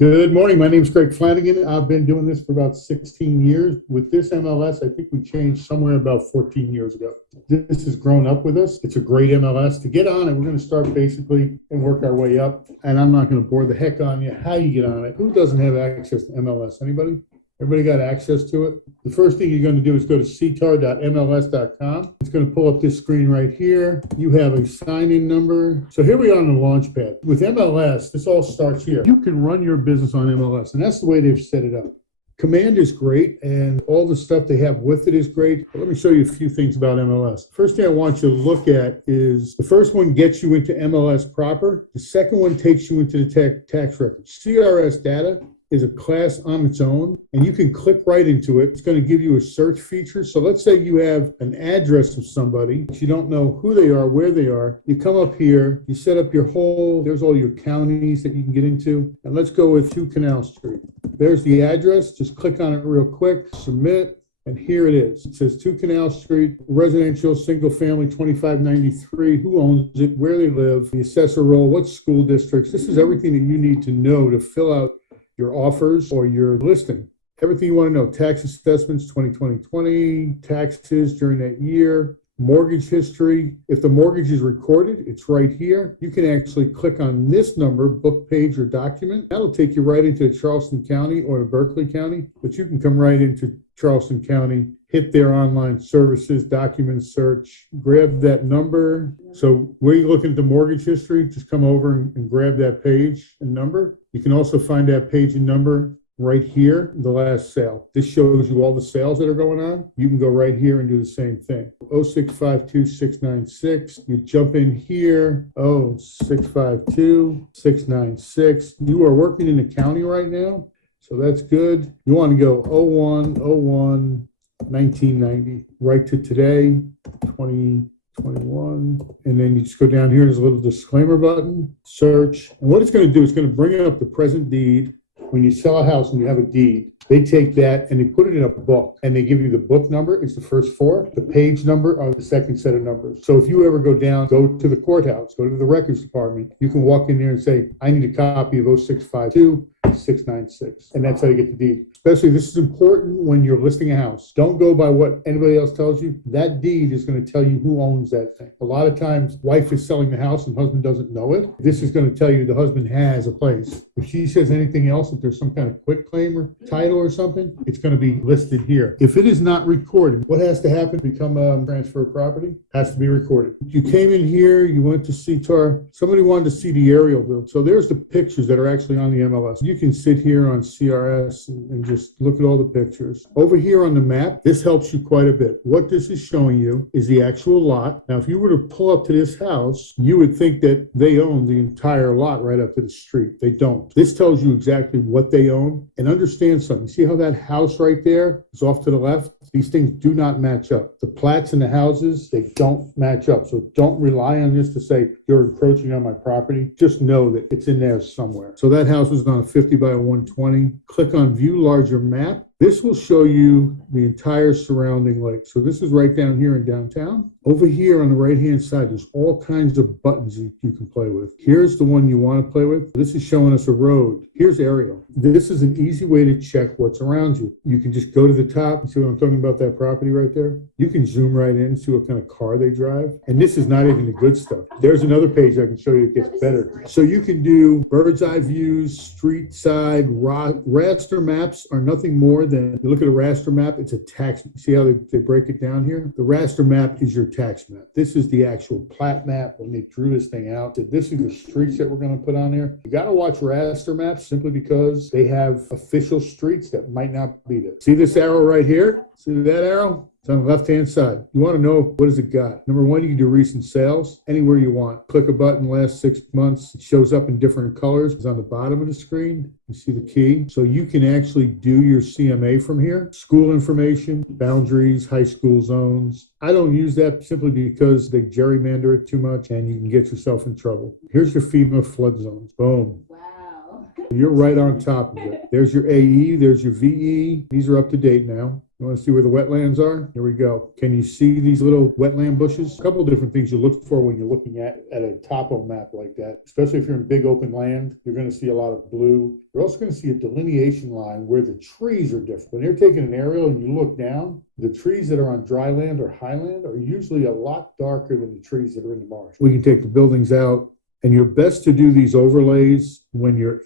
Good morning. My name is Greg Flanagan. I've been doing this for about 16 years. With this MLS, I think we changed somewhere about 14 years ago. This has grown up with us. It's a great MLS. To get on it, we're going to start basically and work our way up. And I'm not going to bore the heck on you how you get on it. Who doesn't have access to MLS? Anybody? Everybody got access to it? The first thing you're going to do is go to ctar.mls.com. It's going to pull up this screen right here. You have a sign-in number. So here we are on the launch pad. With MLS, this all starts here. You can run your business on MLS, and that's the way they've set it up. Command is great, and all the stuff they have with it is great. But let me show you a few things about MLS. First thing I want you to look at is the first one gets you into MLS proper. The second one takes you into the tax records. CRS data is a class on its own, and you can click right into it. It's going to give you a search feature. So let's say you have an address of somebody, but you don't know who they are, where they are. You come up here, you set up your whole, there's all your counties that you can get into. And let's go with 2 Canal Street. There's the address. Just click on it real quick, submit. And here it is. It says 2 Canal Street, residential, single family, 2593, who owns it, where they live, the assessor role, what school districts. This is everything that you need to know to fill out your offers or your listing. Everything you want to know: tax assessments 2020, taxes during that year, mortgage history. If the mortgage is recorded, it's right here. You can actually click on this number, book page or document. That'll take you right into Charleston County or to Berkeley County, but you can come right into Charleston County, hit their online services, document search, grab that number. So where you looking at the mortgage history, just come over and grab that page and number. You can also find that page and number right here, the last sale. This shows you all the sales that are going on. You can go right here and do the same thing. 0652696. You jump in here. 652-696. You are working in the county right now, so that's good. You want to go 01/01/1990 right to today, 2021, and then you just go down here. There's a little disclaimer button, search, and what it's going to do is going to bring up the present deed. When you sell a house and you have a deed, they take that and they put it in a book, and they give you the book number. It's the first 4. The page number are the second set of numbers. So if you ever go down, go to the courthouse, go to the records department, you can walk in there and say, I need a copy of 0652-696, and that's how you get the deed. Especially, this is important when you're listing a house. Don't go by what anybody else tells you. That deed is going to tell you who owns that thing. A lot of times, wife is selling the house and husband doesn't know it. This is going to tell you the husband has a place. If she says anything else, if there's some kind of quitclaim or title or something, it's going to be listed here. If it is not recorded, what has to happen to become a transfer of property? Has to be recorded. You came in here, you went to CTAR. Somebody wanted to see the aerial view. So there's the pictures that are actually on the MLS. You can sit here on CRS and just look at all the pictures. Over here on the map, this helps you quite a bit. What this is showing you is the actual lot. Now, if you were to pull up to this house, you would think that they own the entire lot right up to the street. They don't. This tells you exactly what they own. And understand something. See how that house right there is off to the left? These things do not match up. The plats and the houses, they don't match up. So don't rely on this to say you're encroaching on my property. Just know that it's in there somewhere. So that house was on a 50 by 120. Click on View Larger Map. This will show you the entire surrounding lake. So this is right down here in downtown. Over here on the right-hand side, there's all kinds of buttons you can play with. Here's the one you want to play with. This is showing us a road. Here's aerial. This is an easy way to check what's around you. You can just go to the top and see what I'm talking about, that property right there. You can zoom right in, see what kind of car they drive. And this is not even the good stuff. There's another page I can show you that gets better. So you can do bird's eye views, street side, raster maps are nothing more than, you look at a raster map, it's a tax. See how they break it down here? The raster map is your tax map. This is the actual plat map when they drew this thing out. This is the streets that we're going to put on there. You got to watch raster maps simply because they have official streets that might not be there. See this arrow right here? See that arrow? It's on the left-hand side. You want to know, what has it got? Number 1, you can do recent sales anywhere you want. Click a button, last 6 months. It shows up in different colors. It's on the bottom of the screen. You see the key. So you can actually do your CMA from here. School information, boundaries, high school zones. I don't use that simply because they gerrymander it too much and you can get yourself in trouble. Here's your FEMA flood zones. Boom. Wow. You're right on top of it. There's your AE, there's your VE. These are up to date now. You want to see where the wetlands are? Here we go. Can you see these little wetland bushes? A couple of different things you look for when you're looking at a topo map like that, especially if you're in big open land. You're going to see a lot of blue. You're also going to see a delineation line where the trees are different. When you're taking an aerial and you look down, the trees that are on dry land or highland are usually a lot darker than the trees that are in the marsh. We can take the buildings out, and you're best to do these overlays when you're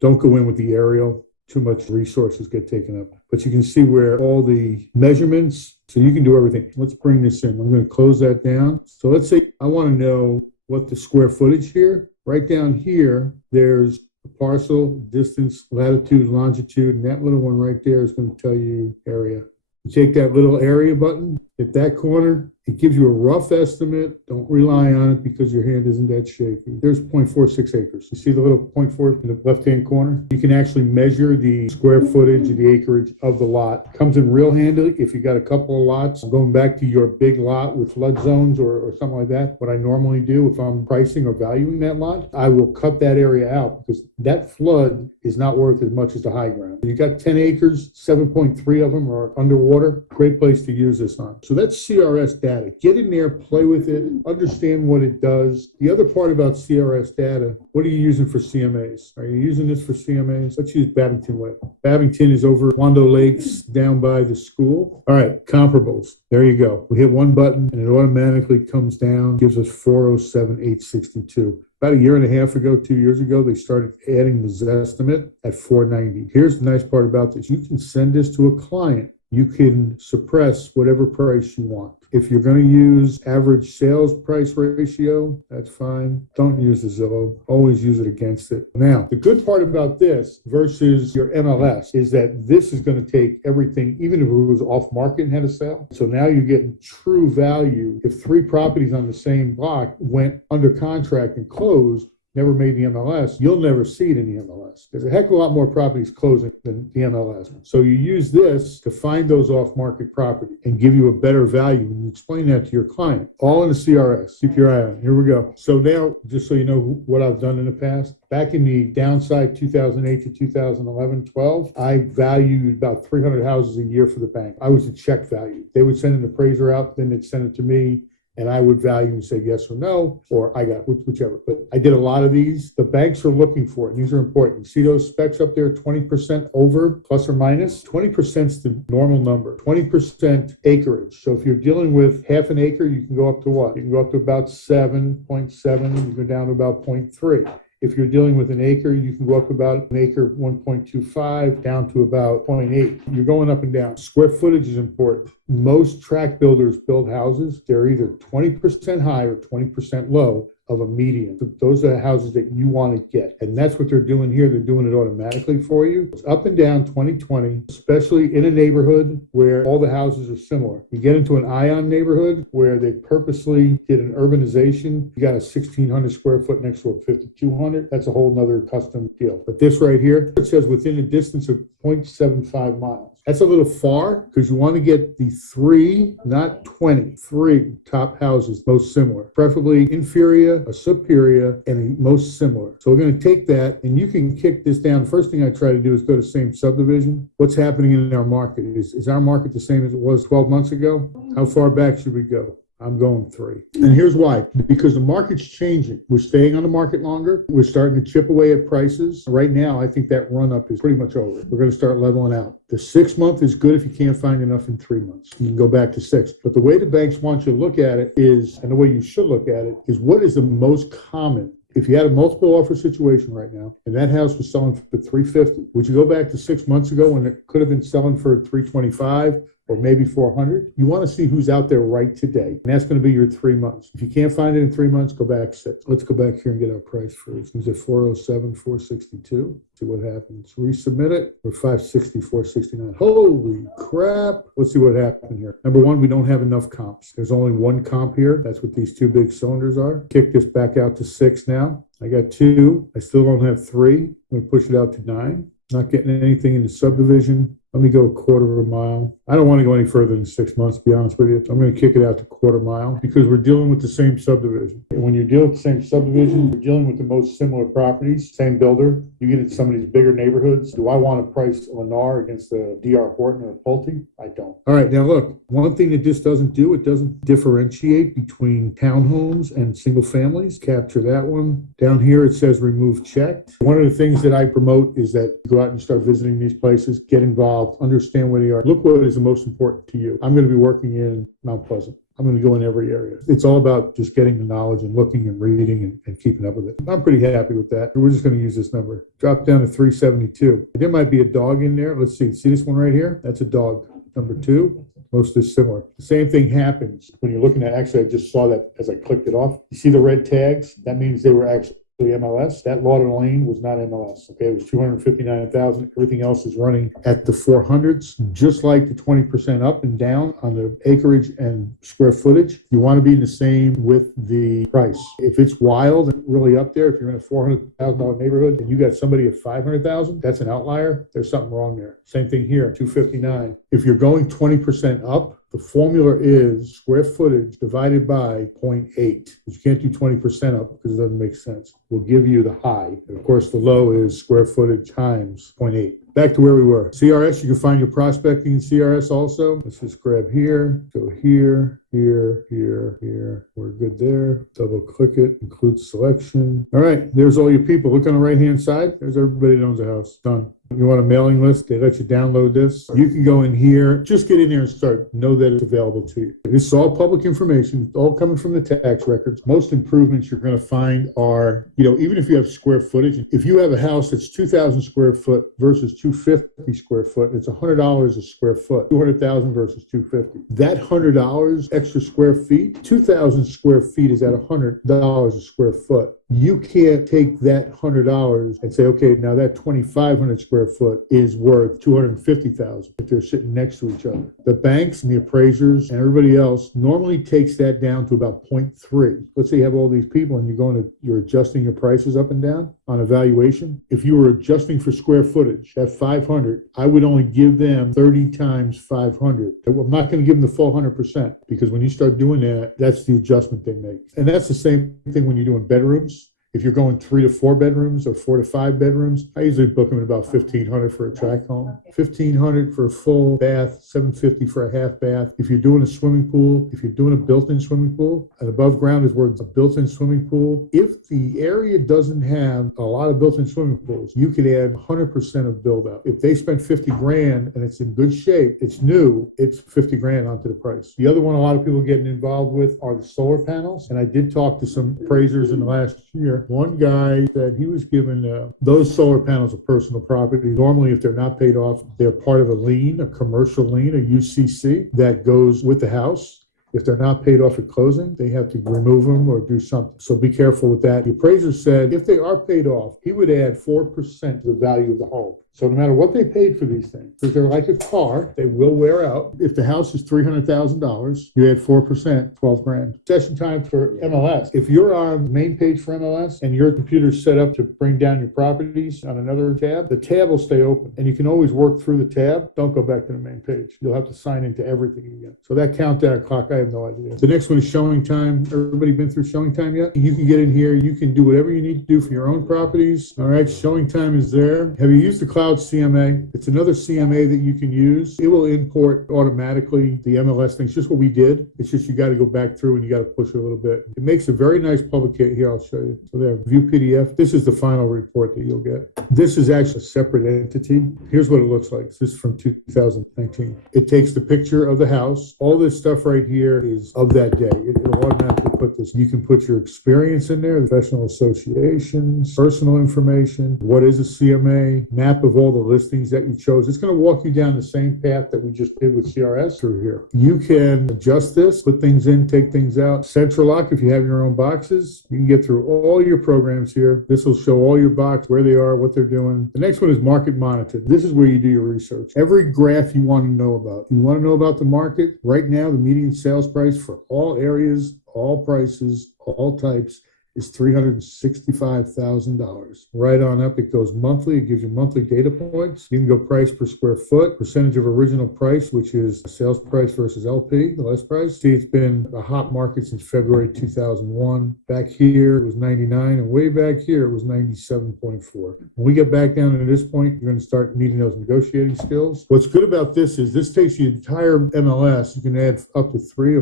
don't go in with the aerial. Too much resources get taken up. But you can see where all the measurements, so you can do everything. Let's bring this in. I'm going to close that down. So let's say I want to know what the square footage here. Right down here, there's a parcel, distance, latitude, longitude, and that little one right there is going to tell you area. You take that little area button, hit that corner, it gives you a rough estimate. Don't rely on it because your hand isn't that shaky. There's 0.46 acres. You see the little 0.4 in the left-hand corner? You can actually measure the square footage of the acreage of the lot. Comes in real handy if you got a couple of lots. Going back to your big lot with flood zones or something like that, what I normally do if I'm pricing or valuing that lot, I will cut that area out because that flood is not worth as much as the high ground. You got 10 acres, 7.3 of them are underwater. Great place to use this on. So that's CRS data. Get in there, play with it, understand what it does. The other part about CRS data, what are you using for CMAs? Are you using this for CMAs? Let's use Babington Way. Babington is over Wando Lakes down by the school. All right, comparables. There you go. We hit one button and it automatically comes down, gives us 407,862. About a year and a half ago, 2 years ago, they started adding the Zestimate at 490. Here's the nice part about this. You can send this to a client. You can suppress whatever price you want. If you're going to use average sales price ratio, that's fine. Don't use the Zillow. Always use it against it. Now, the good part about this versus your MLS is that this is going to take everything, even if it was off market and had a sale. So now you're getting true value. If 3 properties on the same block went under contract and closed, never made the MLS, you'll never see it in the MLS. There's a heck of a lot more properties closing than the MLS. So you use this to find those off-market properties and give you a better value. And you explain that to your client, all in the CRS. Keep your eye on it. Here we go. So now, just so you know what I've done in the past, back in the downside 2008 to 2011, 12, I valued about 300 houses a year for the bank. I was a check value. They would send an appraiser out, then they'd send it to me, and I would value and say yes or no, or I got whichever. But I did a lot of these. The banks are looking for it, and these are important. You see those specs up there, 20% over, plus or minus? 20% is the normal number, 20% acreage. So if you're dealing with half an acre, you can go up to what? You can go up to about 7.7, you can go down to about 0.3. If you're dealing with an acre, you can go up about an acre, 1.25, down to about 0.8. You're going up and down. Square footage is important. Most tract builders build houses. They're either 20% high or 20% low of a median. So those are the houses that you want to get. And that's what they're doing here. They're doing it automatically for you. It's up and down 2020, especially in a neighborhood where all the houses are similar. You get into an ion neighborhood where they purposely did an urbanization. You got a 1,600 square foot next to a 5,200. That's a whole nother custom deal. But this right here, it says within a distance of 0.75 miles. That's a little far because you want to get the 3, not 20, 3 top houses most similar, preferably inferior, a superior, and a most similar. So we're going to take that and you can kick this down. First thing I try to do is go to same subdivision. What's happening in our market? Is our market the same as it was 12 months ago? How far back should we go? I'm going 3. And here's why. Because the market's changing. We're staying on the market longer. We're starting to chip away at prices. Right now, I think that run-up is pretty much over. We're going to start leveling out. The 6 month is good if you can't find enough in 3 months. You can go back to 6. But the way the banks want you to look at it is, and the way you should look at it, is what is the most common. If you had a multiple offer situation right now, and that house was selling for $350, would you go back to 6 months ago when it could have been selling for $325? Or maybe 400. You want to see who's out there right today. And that's going to be your 3 months. If you can't find it in 3 months, go back 6. Let's go back here and get our price first. It's at 407, 462. See what happens. Resubmit it. We're 560, 469. Holy crap. Let's see what happened here. Number one, we don't have enough comps. There's only one comp here. That's what these 2 big cylinders are. Kick this back out to 6 now. I got 2. I still don't have 3. I'm going to push it out to 9. Not getting anything in the subdivision. Let me go a quarter of a mile. I don't want to go any further than 6 months, to be honest with you. I'm going to kick it out to quarter mile because we're dealing with the same subdivision. And when you're dealing with the same subdivision, you're dealing with the most similar properties, same builder. You get into some of these bigger neighborhoods. Do I want to price Lennar against the DR Horton or Pulte? I don't. All right, now look, one thing that this doesn't do, it doesn't differentiate between townhomes and single families. Capture that one. Down here it says remove checked. One of the things that I promote is that you go out and start visiting these places, get involved, understand where they are. Look what is the most important to you. I'm going to be working in Mount Pleasant. I'm going to go in every area. It's all about just getting the knowledge and looking and reading and keeping up with it. I'm pretty happy with that. We're just going to use this number. Drop down to 372. There might be a dog in there. Let's see. See this one right here? That's a dog. Number 2. Most is similar. The same thing happens when you're looking at, actually, I just saw that as I clicked it off. You see the red tags? That means they were actually MLS. That lot of lane was not MLS. Okay, it was 259,000. Everything else is running at the 400s, just like the 20% up and down on the acreage and square footage. You want to be in the same with the price. If it's wild and really up there, if you're in a $400,000 neighborhood and you got somebody at 500,000, that's an outlier. There's something wrong there. Same thing here, 259. If you're going 20% up, the formula is square footage divided by 0.8. You can't do 20% up because it doesn't make sense. We'll give you the high. And of course, the low is square footage times 0.8. Back to where we were. CRS, you can find your prospecting in CRS also. Let's just grab here, go here, here, here, here. We're good there. Double click it, include selection. All right, there's all your people. Look on the right-hand side. There's everybody that owns a house. Done. You want a mailing list? They let you download this. You can go in here, just get in there and start. Know that it's available to you. This is all public information. It's all coming from the tax records. Most improvements you're going to find are, even if you have square footage, if you have a house that's 2,000 square foot versus 250 square foot, it's $100 a square foot. 200,000 versus 250. That $100 extra square feet, 2,000 square feet is at $100 a square foot. You can't take that $100 and say, okay, now that 2,500 square foot is worth 250,000 if they're sitting next to each other. The banks and the appraisers and everybody else normally takes that down to about 0.3. Let's say you have all these people and you're adjusting your prices up and down on evaluation. If you were adjusting for square footage, that 500, I would only give them 30 times 500. I'm not going to give them the full 100% because when you start doing that, that's the adjustment they make. And that's the same thing when you're doing bedrooms. If you're going 3 to 4 bedrooms or 4 to 5 bedrooms, I usually book them at about $1,500 for a tract home, $1,500 for a full bath, $750 for a half bath. If you're doing a swimming pool, if you're doing a built-in swimming pool, an above ground is where it's a built-in swimming pool. If the area doesn't have a lot of built-in swimming pools, you could add 100% of build-up. If they spent $50,000 and it's in good shape, it's new, it's $50,000 onto the price. The other one a lot of people are getting involved with are the solar panels. And I did talk to some appraisers in the last year. One guy said he was given those solar panels of personal property. Normally, if they're not paid off, they're part of a lien, a commercial lien, a UCC that goes with the house. If they're not paid off at closing, they have to remove them or do something. So be careful with that. The appraiser said if they are paid off, he would add 4% to the value of the home. So no matter what they paid for these things, because they're like a car, they will wear out. If the house is $300,000, you add 4%, $12,000. Session time for MLS. If you're on the main page for MLS and your computer's set up to bring down your properties on another tab, the tab will stay open and you can always work through the tab. Don't go back to the main page. You'll have to sign into everything again. So that countdown clock, I have no idea. The next one is showing time. Everybody been through showing time yet? You can get in here. You can do whatever you need to do for your own properties. All right, showing time is there. Have you used the cloud CMA? It's another CMA that you can use. It will import automatically the MLS thing. It's just what we did. It's just you got to go back through and you got to push it a little bit. It makes a very nice publication. Here, I'll show you. So there, view PDF. This is the final report that you'll get. This is actually a separate entity. Here's what it looks like. This is from 2019. It takes the picture of the house. All this stuff right here is of that day. It'll automatically put this. You can put your experience in there, professional associations, personal information, what is a CMA, map of all the listings that you chose. It's going to walk you down the same path that we just did with CRS through here. You can adjust this, put things in, take things out. Central lock, if you have your own boxes, you can get through all your programs here. This will show all your boxes, where they are, what they're doing. The next one is market monitor. This is where you do your research. Every graph you want to know about. You want to know about the market. Right now, the median sales price for all areas, all prices, all types is $365,000. Right on up, it goes monthly. It gives you monthly data points. You can go price per square foot, percentage of original price, which is sales price versus LP, the list price. See, it's been a hot market since February 2001. Back here, it was 99, and way back here, it was 97.4. When we get back down to this point, you're going to start needing those negotiating skills. What's good about this is this takes the entire MLS. You can add up to three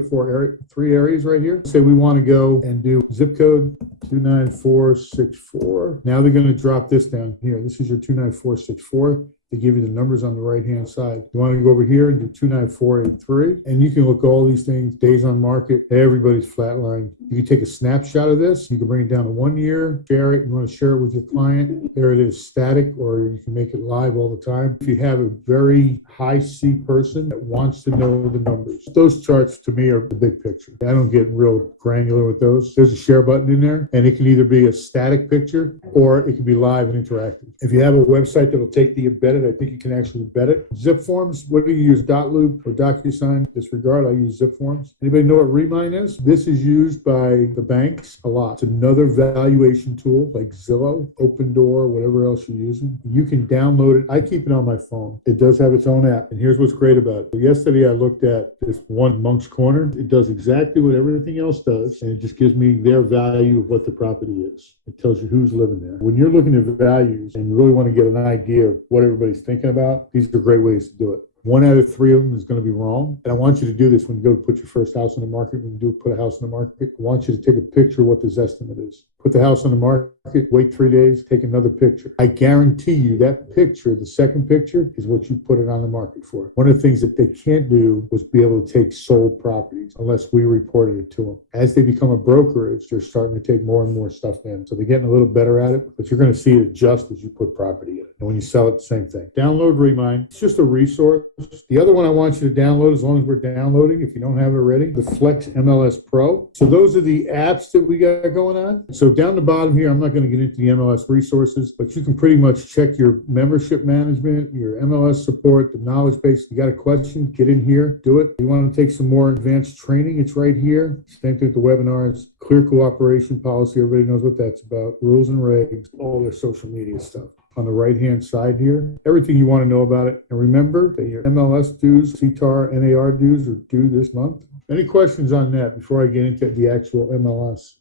areas right here. Say we want to go and do zip code 29464. Now they're going to drop this down here. This is your 29464. They give you the numbers on the right-hand side. You want to go over here and do 29483, and you can look at all these things, days on market, everybody's flatline. You can take a snapshot of this. You can bring it down to 1 year, share it. You want to share it with your client. There it is, static, or you can make it live all the time. If you have a very high C person that wants to know the numbers, those charts to me are the big picture. I don't get real granular with those. There's a share button in there, and it can either be a static picture or it can be live and interactive. If you have a website that will take the embedded, I think you can actually embed it. Zip forms, what do you use, Dotloop or DocuSign? Disregard, I use zip forms. Anybody know what Remine is? This is used by the banks a lot. It's another valuation tool like Zillow, Open Door, whatever else you're using. You can download it. I keep it on my phone. It does have its own app. And here's what's great about it. Yesterday I looked at this one, Monk's Corner. It does exactly what everything else does. And it just gives me their value of what the property is. It tells you who's living there. When you're looking at values and you really want to get an idea of what everybody's thinking about, these are great ways to do it. 1 out of 3 of them is going to be wrong. And I want you to do this when you go to put your first house on the market. When you do put a house on the market, I want you to take a picture of what this estimate is. Put the house on the market, wait 3 days, take another picture. I guarantee you that picture, the second picture, is what you put it on the market for. One of the things that they can't do was be able to take sold properties unless we reported it to them. As they become a brokerage, they're starting to take more and more stuff in. So they're getting a little better at it, but you're going to see it adjust as you put property in. And when you sell it, the same thing. Download Remine. It's just a resource. The other one I want you to download, as long as we're downloading, if you don't have it already, the Flex MLS Pro. So those are the apps that we got going on. So down the bottom here, I'm not going to get into the MLS resources, but you can pretty much check your membership management, your MLS support, the knowledge base. You got a question, get in here, do it. You want to take some more advanced training, it's right here. Same thing with the webinars, clear cooperation policy. Everybody knows what that's about. Rules and regs, all their social media stuff. On the right-hand side here, everything you want to know about it. And remember that your MLS dues, CTAR, NAR dues are due this month. Any questions on that before I get into the actual MLS?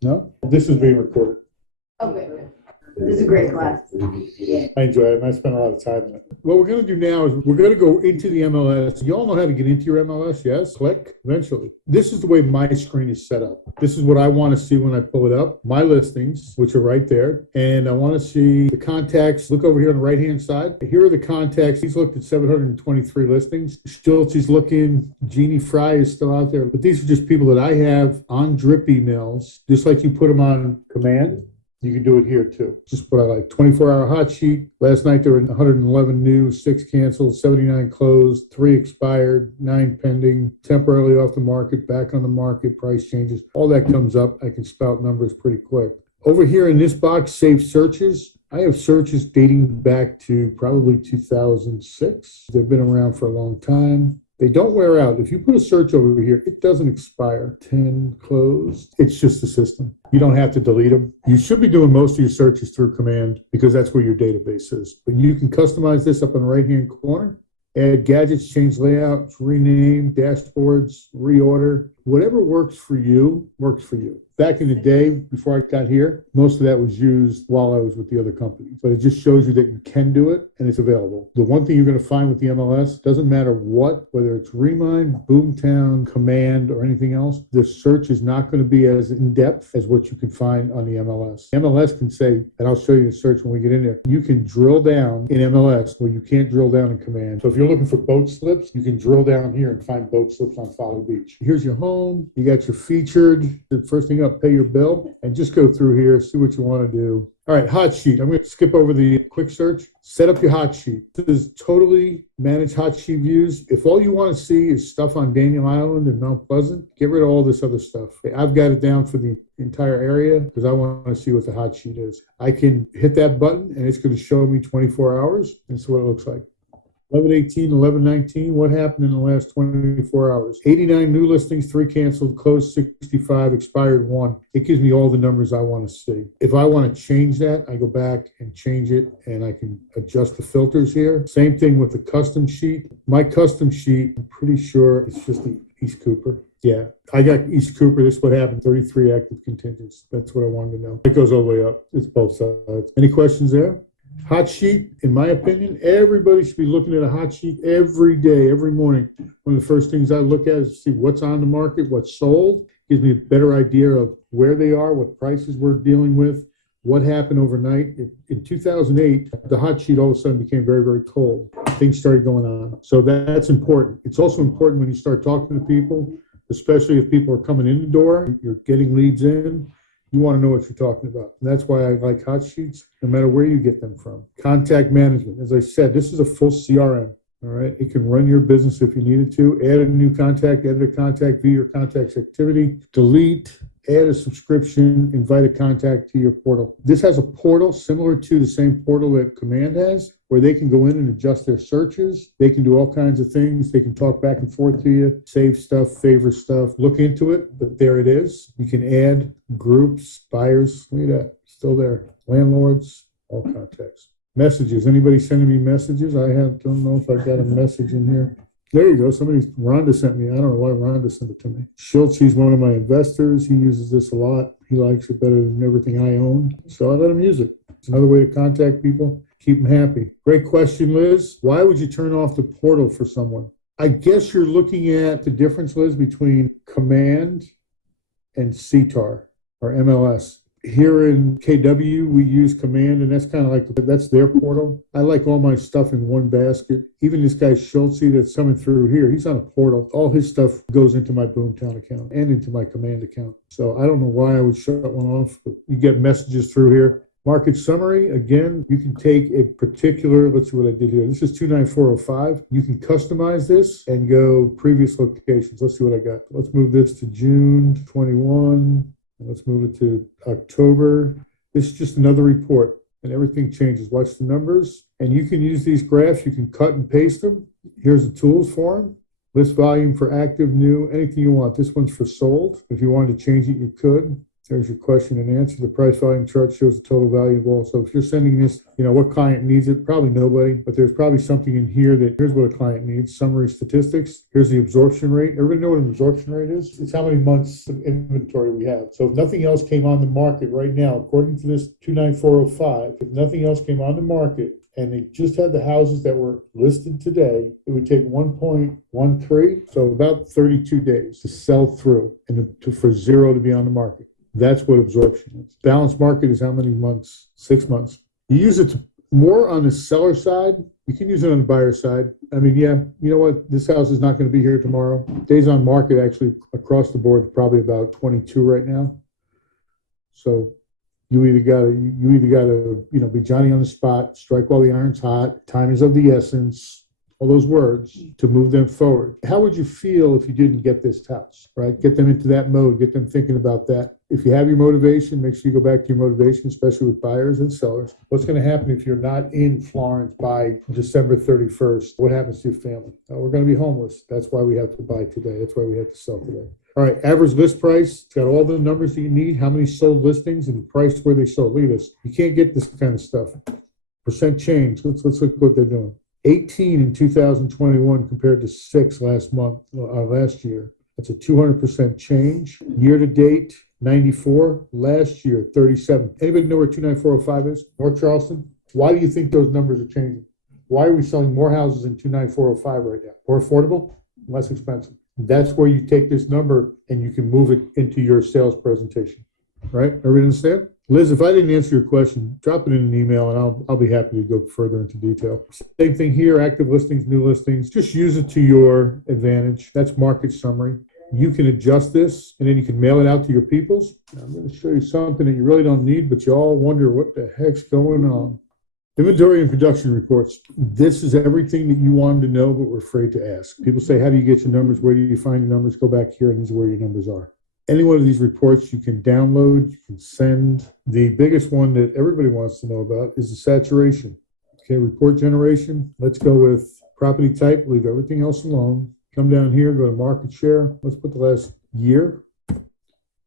No? This is being recorded. Okay. This is a great class. I enjoy it, and I spend a lot of time in it. What we're going to do now is we're going to go into the MLS. You all know how to get into your MLS, yes? Click, eventually. This is the way my screen is set up. This is what I want to see when I pull it up. My listings, which are right there. And I want to see the contacts. Look over here on the right-hand side. Here are the contacts. He's looked at 723 listings. Schultz is looking. Jeannie Fry is still out there. But these are just people that I have on drip emails, just like you put them on command. You can do it here too. Just what I like. 24-hour hot sheet. Last night there were 111 new, 6 canceled, 79 closed, 3 expired, 9 pending, temporarily off the market, back on the market, price changes. All that comes up. I can spout numbers pretty quick. Over here in this box, save searches. I have searches dating back to probably 2006. They've been around for a long time. They don't wear out. If you put a search over here, it doesn't expire. 10 closed. It's just the system. You don't have to delete them. You should be doing most of your searches through command because that's where your database is. But you can customize this up in the right-hand corner. Add gadgets, change layouts, rename, dashboards, reorder. Whatever works for you, works for you. Back in the day, before I got here, most of that was used while I was with the other companies. But it just shows you that you can do it and it's available. The one thing you're going to find with the MLS, doesn't matter what, whether it's Remine, Boomtown, Command, or anything else, the search is not going to be as in-depth as what you can find on the MLS. MLS can say, and I'll show you the search when we get in there, you can drill down in MLS where you can't drill down in Command. So if you're looking for boat slips, you can drill down here and find boat slips on Follow Beach. Here's your home. You got your featured. The first thing up, pay your bill, and just go through here, see what you want to do. All right, hot sheet. I'm going to skip over the quick search. Set up your hot sheet. This is totally manage hot sheet views. If all you want to see is stuff on Daniel Island and Mount Pleasant, get rid of all this other stuff. I've got it down for the entire area because I want to see what the hot sheet is. I can hit that button and it's going to show me 24 hours. That's what it looks like. 11/18, 11/19, what happened in the last 24 hours? 89 new listings, 3 canceled, closed 65, expired 1. It gives me all the numbers I want to see. If I want to change that, I go back and change it, and I can adjust the filters here. Same thing with the custom sheet. My custom sheet, I'm pretty sure it's just the East Cooper. Yeah, I got East Cooper. This is what happened. 33 active contingents. That's what I wanted to know. It goes all the way up. It's both sides. Any questions there? Hot sheet, in my opinion, everybody should be looking at a hot sheet every day, every morning. One of the first things I look at is to see what's on the market, what's sold. Gives me a better idea of where they are, what prices we're dealing with, what happened overnight. In 2008, the hot sheet all of a sudden became very, very cold. Things started going on. So that's important. It's also important when you start talking to people, especially if people are coming in the door, you're getting leads in. You want to know what you're talking about. And that's why I like hot sheets, no matter where you get them from. Contact management. As I said, this is a full CRM. All right. It can run your business if you needed to. Add a new contact, edit a contact, view your contacts activity, delete, add a subscription, invite a contact to your portal. This has a portal similar to the same portal that Command has, where they can go in and adjust their searches. They can do all kinds of things. They can talk back and forth to you, save stuff, favor stuff, look into it. But there it is. You can add groups, buyers, look at that, still there, landlords, all contacts. Messages. Anybody sending me messages? Don't know if I've got a message in here. There you go. Rhonda sent me. I don't know why Rhonda sent it to me. Schultz, he's one of my investors. He uses this a lot. He likes it better than everything I own. So I let him use it. It's another way to contact people, keep them happy. Great question, Liz. Why would you turn off the portal for someone? I guess you're looking at the difference, Liz, between Command and CTAR or MLS. Here in KW, we use Command, and that's kind of like, that's their portal. I like all my stuff in one basket. Even this guy Schultz that's coming through here, he's on a portal. All his stuff goes into my Boomtown account and into my Command account. So I don't know why I would shut one off, but you get messages through here. Market summary, again, you can take a particular, let's see what I did here. This is 29405. You can customize this and go previous locations. Let's see what I got. Let's move this to June 21. Let's move it to October. This is just another report, and everything changes. Watch the numbers, and you can use these graphs. You can cut and paste them. Here's the tools for them. List volume for active, new, anything you want. This one's for sold. If you wanted to change it, you could. There's your question and answer. The price volume chart shows the total value of all. So if you're sending this, what client needs it? Probably nobody, but there's probably something in here that here's what a client needs. Summary statistics. Here's the absorption rate. Everybody know what an absorption rate is? It's how many months of inventory we have. So if nothing else came on the market right now, according to this 29405, if nothing else came on the market and they just had the houses that were listed today, it would take 1.13, so about 32 days to sell through and for zero to be on the market. That's what absorption is. Balanced market is how many months? 6 months. You use it more on the seller side. You can use it on the buyer side. I mean, yeah, you know what? This house is not going to be here tomorrow. Days on market actually across the board is probably about 22 right now. So you either gotta be Johnny on the spot, strike while the iron's hot, time is of the essence, all those words to move them forward. How would you feel if you didn't get this house, right? Get them into that mode, get them thinking about that. If you have your motivation, make sure you go back to your motivation, especially with buyers and sellers. What's going to happen if you're not in Florence by December 31st? What happens to your family? We're going to be homeless. That's why we have to buy today. That's why we have to sell today. All right, average list price. It's got all the numbers that you need, how many sold listings, and the price where they sold. Look at this. You can't get this kind of stuff. Percent change. Let's look what they're doing. 18 in 2021 compared to 6 last year. That's a 200% change. Year to date, 94. Last year, 37. Anybody know where 29405 is? North Charleston? Why do you think those numbers are changing? Why are we selling more houses in 29405 right now? More affordable? Less expensive. That's where you take this number and you can move it into your sales presentation. Right? Everybody understand? Liz, if I didn't answer your question, drop it in an email and I'll be happy to go further into detail. Same thing here, active listings, new listings. Just use it to your advantage. That's market summary. You can adjust this and then you can mail it out to your peoples. I'm going to show you something that you really don't need, but you all wonder what the heck's going on. Inventory and production reports. This is everything that you wanted to know, but we're afraid to ask. People say, how do you get your numbers? Where do you find your numbers? Go back here and these are where your numbers are. Any one of these reports you can download, you can send. The biggest one that everybody wants to know about is the saturation. Okay, report generation. Let's go with Property type, leave everything else alone. Come down here, go to market share. Let's put the last year.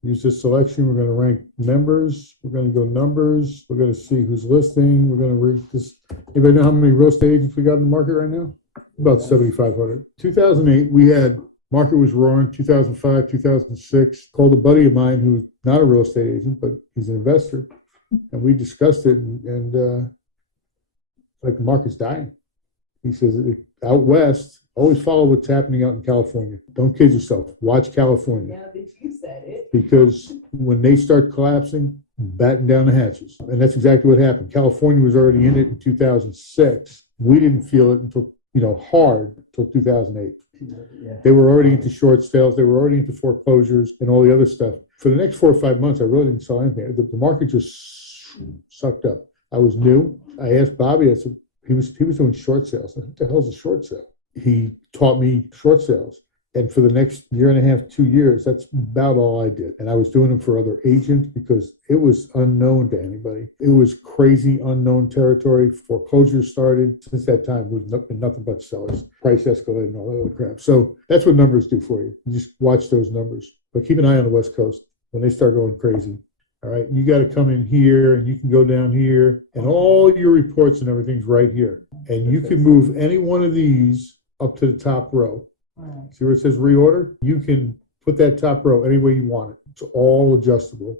Use this selection. We're going to rank members. We're going to go numbers. We're going to see who's listing. We're going to read this. Anybody know how many real estate agents we got in the market right now? About 7,500. 2008, we had market was roaring. 2005, 2006. Called a buddy of mine who's not a real estate agent, but he's an investor, and we discussed it. And like the market's dying. He says out west, always follow what's happening out in California. Don't kid yourself. Watch California. Yeah, but you said it. Because when they start collapsing, batten down the hatches. And that's exactly what happened. California was already in it in 2006. We didn't feel it until, hard until 2008. Yeah. They were already into short sales. They were already into foreclosures and all the other stuff. For the next 4 or 5 months, I really didn't sell anything. The market just sucked up. I was new. I asked Bobby, I said, he was doing short sales. What the hell's a short sale? He taught me short sales. And for the next year and a half, 2 years, that's about all I did. And I was doing them for other agents because it was unknown to anybody. It was crazy, unknown territory. Foreclosures started. Since that time, we've been nothing but sellers. Price escalated and all that other crap. So that's what numbers do for you. You just watch those numbers. But keep an eye on the West Coast when they start going crazy. All right, you got to come in here and you can go down here and all your reports and everything's right here. And you can move any one of these up to the top row. See where it says reorder? You can put that top row any way you want it. It's all adjustable.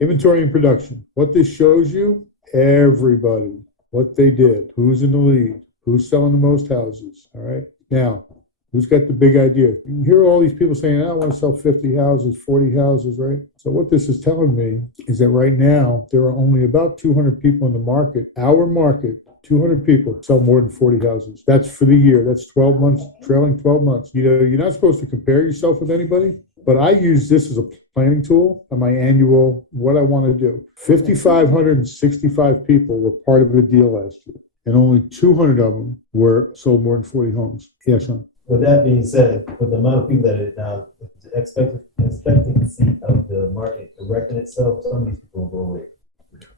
Inventory and production. What this shows you, everybody, what they did, who's in the lead, who's selling the most houses. All right. Now, who's got the big idea? You hear all these people saying, I want to sell 50 houses, 40 houses, right? So what this is telling me is that right now, there are only about 200 people in the market, our market, 200 people sell more than 40 houses. That's for the year. That's 12 months, trailing 12 months. You're not supposed to compare yourself with anybody, but I use this as a planning tool on my annual, what I want to do. 5,565 people were part of the deal last year, and only 200 of them were sold more than 40 homes. Yeah, Sean. With that being said, with the amount of people that are now expectancy of the market correcting itself, some of these people will go away.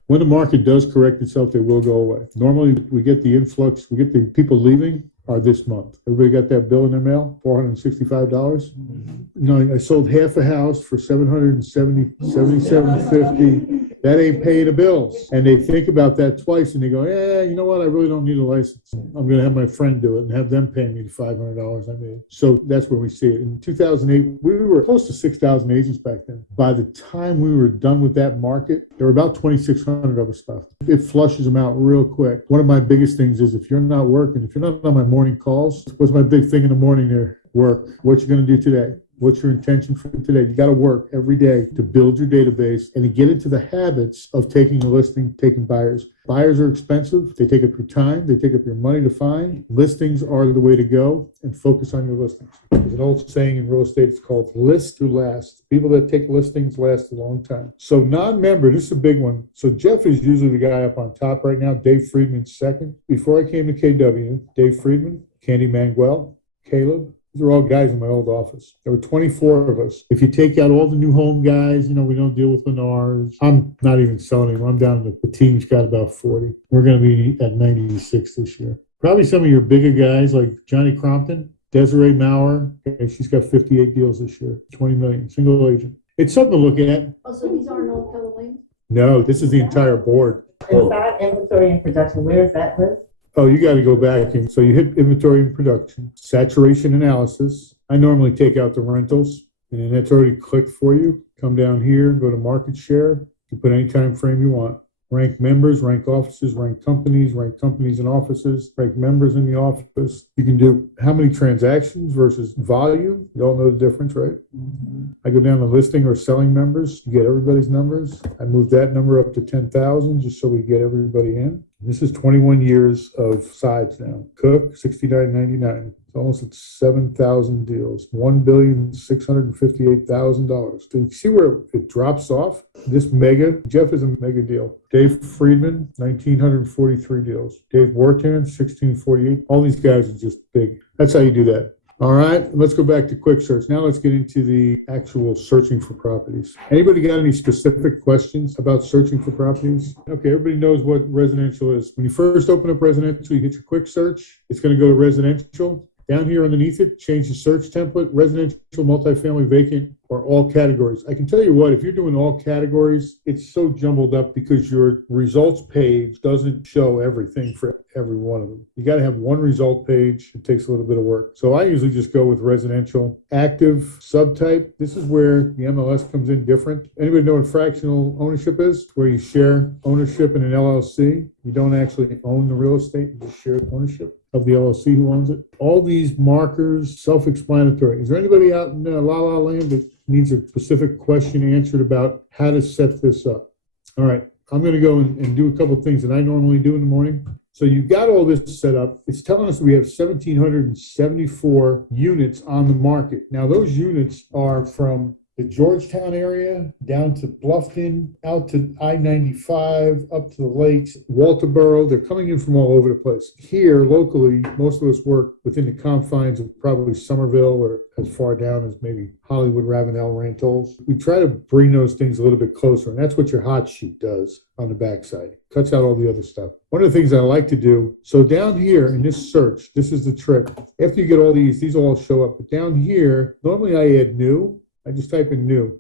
When the market does correct itself, they will go away. Normally, we get the influx, we get the people leaving are this month. Everybody got that bill in their mail, $465? Mm-hmm. I sold half a house for $777.50. That ain't paying the bills. And they think about that twice and they go, you know what? I really don't need a license. I'm going to have my friend do it and have them pay me the $500 I made. So that's where we see it. In 2008, we were close to 6,000 agents back then. By the time we were done with that market, there were about 2,600 of us left. It flushes them out real quick. One of my biggest things is if you're not working, if you're not on my morning calls, what's my big thing in the morning there? Work. What you going to do today? What's your intention for today? You got to work every day to build your database and to get into the habits of taking a listing, taking buyers. Buyers are expensive. They take up your time. They take up your money to find. Listings are the way to go, and focus on your listings. There's an old saying in real estate, it's called list to last. People that take listings last a long time. So non-member, this is a big one. So Jeff is usually the guy up on top right now. Dave Friedman's second. Before I came to KW, Dave Friedman, Candy Manguel, Caleb, these are all guys in my old office. There were 24 of us. If you take out all the new home guys, we don't deal with Lennars. I'm not even selling them. I'm down to the team's got about 40. We're going to be at 96 this year. Probably some of your bigger guys like Johnny Crompton, Desiree Maurer. Okay, she's got 58 deals this year, 20 million, single agent. It's something to look at. Oh, so these aren't all Keller Williams? No, this is the entire board. Inside inventory and production, where is that list? Oh, you got to go back. And so you hit inventory and production, saturation analysis. I normally take out the rentals, and then that's already clicked for you. Come down here, go to market share. You put any time frame you want. Rank members, rank offices, rank companies and offices, rank members in the office. You can do how many transactions versus volume. You all know the difference, right? Mm-hmm. I go down to listing or selling members. You get everybody's numbers. I move that number up to 10,000 just so we get everybody in. This is 21 years of sides now. Cook, $69.99. It's almost at 7,000 deals. $1,658,000. So you see where it drops off? This mega, Jeff is a mega deal. Dave Friedman, 1,943 deals. Dave Wartan, 1,648. All these guys are just big. That's how you do that. All right, let's go back to quick search. Now let's get into the actual searching for properties. Anybody got any specific questions about searching for properties? Okay, everybody knows what residential is. When you first open up residential, you hit your quick search. It's going to go to residential. Down here underneath it, change the search template, residential, multifamily, vacant, or all categories. I can tell you what, if you're doing all categories, it's so jumbled up because your results page doesn't show everything for every one of them. You got to have one result page. It takes a little bit of work. So I usually just go with residential. Active subtype. This is where the MLS comes in different. Anybody know what fractional ownership is? Where you share ownership in an LLC. You don't actually own the real estate, you just share the ownership of the LLC who owns it. All these markers, self-explanatory. Is there anybody out in La La Land that needs a specific question answered about how to set this up? All right, I'm going to go and do a couple of things that I normally do in the morning. So you've got all this set up. It's telling us we have 1,774 units on the market. Now, those units are from the Georgetown area down to Bluffton, out to I-95, up to the lakes, Walterboro. They're coming in from all over the place. Here, locally, most of us work within the confines of probably Somerville or as far down as maybe Hollywood, Ravenel, Rantols. We try to bring those things a little bit closer, and that's what your hot sheet does on the backside. Cuts out all the other stuff. One of the things I like to do, so down here in this search, this is the trick. After you get all these all show up. But down here, normally I add new. I just type in new,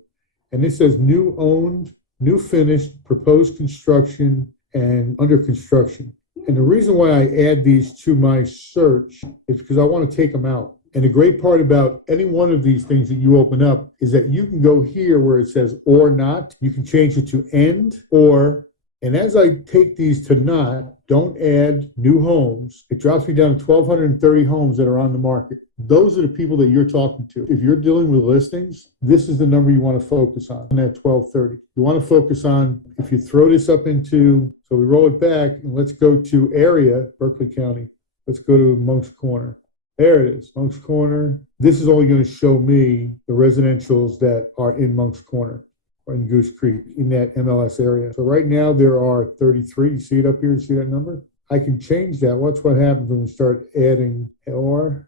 and it says new owned, new finished, proposed construction, and under construction. And the reason why I add these to my search is because I want to take them out. And the great part about any one of these things that you open up is that you can go here where it says or not. You can change it to end or. And as I take these to not, don't add new homes, it drops me down to 1,230 homes that are on the market. Those are the people that you're talking to. If you're dealing with listings, this is the number you want to focus on that 1,230. You want to focus on, if you throw this up into, so we roll it back and let's go to area, Berkeley County. Let's go to Monk's Corner. There it is, Monk's Corner. This is only going to show me the residentials that are in Monk's Corner. In Goose Creek, in that MLS area. So right now there are 33. You see it up here? You see that number? I can change that. Watch what happens when we start adding or,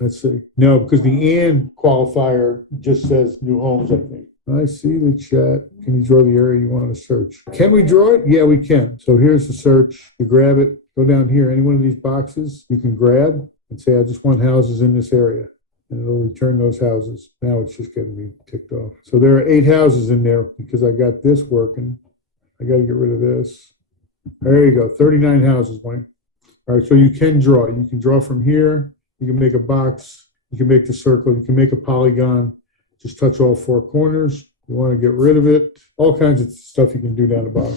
let's see. No, because the and qualifier just says new homes, I think. I see the chat. Can you draw the area you want to search? Can we draw it? Yeah, we can. So here's the search. You grab it, go down here. Any one of these boxes you can grab and say, I just want houses in this area. And it'll return those houses. Now it's just getting me ticked off. So there are 8 houses in there because I got this working. I got to get rid of this. There you go, 39 houses, Wayne. All right, so you can draw. You can draw from here. You can make a box. You can make the circle. You can make a polygon. Just touch all 4 corners. You want to get rid of it. All kinds of stuff you can do down the bottom.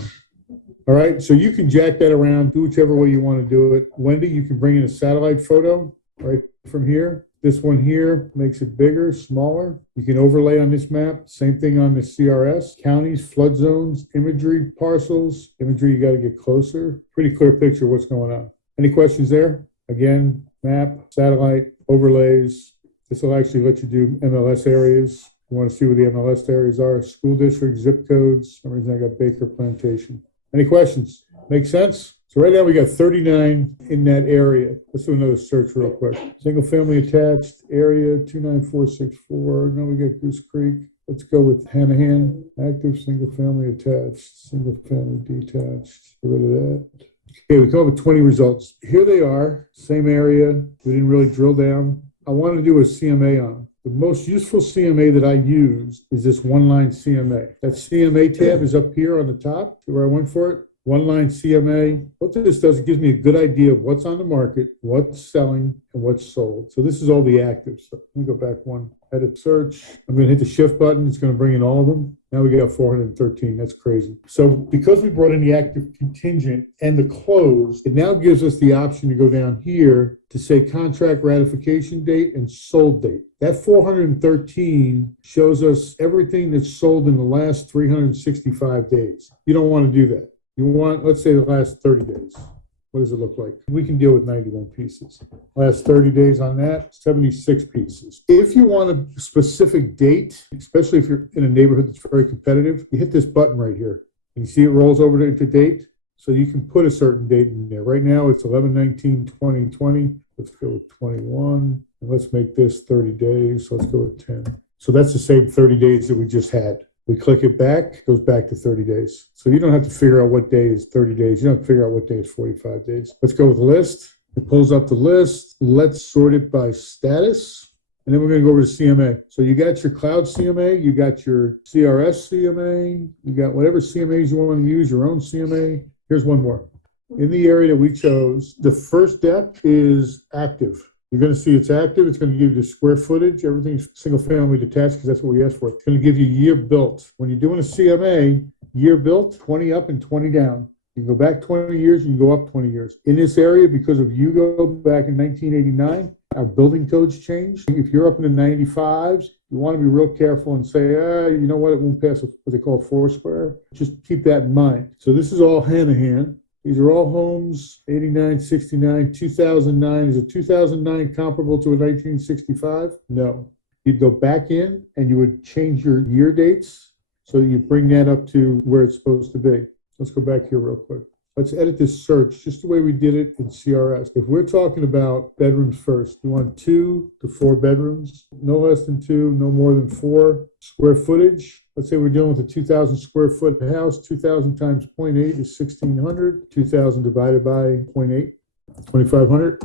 All right, so you can jack that around, do whichever way you want to do it. Wendy, you can bring in a satellite photo right from here. This one here makes it bigger, smaller. You can overlay on this map. Same thing on the CRS. Counties, flood zones, imagery, parcels. Imagery, you got to get closer. Pretty clear picture of what's going on. Any questions there? Again, map, satellite, overlays. This will actually let you do MLS areas. You want to see where the MLS areas are. School district, zip codes. For some reason I got Baker Plantation. Any questions? Make sense? So right now we got 39 in that area. Let's do another search real quick. Single family attached area 29464. Now we got Goose Creek. Let's go with Hanahan. Active single family attached. Single family detached. Get rid of that. Okay, we come up with 20 results. Here they are. Same area. We didn't really drill down. I want to do a CMA on them. The most useful CMA that I use is this one-line CMA. That CMA tab is up here on the top. See where I went for it? One-line CMA. What this does, it gives me a good idea of what's on the market, what's selling, and what's sold. So this is all the active stuff. Let me go back one. Edit search. I'm going to hit the shift button. It's going to bring in all of them. Now we got 413. That's crazy. So because we brought in the active contingent and the closed, it now gives us the option to go down here to say contract ratification date and sold date. That 413 shows us everything that's sold in the last 365 days. You don't want to do that. You want, let's say, the last 30 days. What does it look like? We can deal with 91 pieces. Last 30 days on that, 76 pieces. If you want a specific date, especially if you're in a neighborhood that's very competitive, you hit this button right here. And you see it rolls over into date. So you can put a certain date in there. Right now, it's 11/19/2020. Let's go with 21. And let's make this 30 days. So let's go with 10. So that's the same 30 days that we just had. We click it back, it goes back to 30 days. So you don't have to figure out what day is 30 days. You don't have to figure out what day is 45 days. Let's go with list. It pulls up the list. Let's sort it by status. And then we're going to go over to CMA. So you got your cloud CMA, you got your CRS CMA, you got whatever CMAs you want to use, your own CMA. Here's one more. In the area that we chose, the first depth is active. You're going to see it's active. It's going to give you the square footage. Everything's single family detached because that's what we asked for. It's going to give you year built. When you're doing a CMA, year built, 20 up and 20 down. You can go back 20 years, you can go up 20 years. In this area, because of YouGo back in 1989, our building codes changed. If you're up in the 95s, you want to be real careful and say, you know what, it won't pass what they call Foursquare. Just keep that in mind. So this is all hand-to-hand. These are all homes, 89, 69, 2009. Is a 2009 comparable to a 1965? No. You'd go back in and you would change your year dates so that you bring that up to where it's supposed to be. Let's go back here real quick. Let's edit this search just the way we did it in CRS. If we're talking about bedrooms first, you want 2 to 4 bedrooms, no less than 2, no more than 4. Square footage, let's say we're dealing with a 2,000 square foot house, 2,000 times 0.8 is 1,600, 2,000 divided by 0.8, 2,500.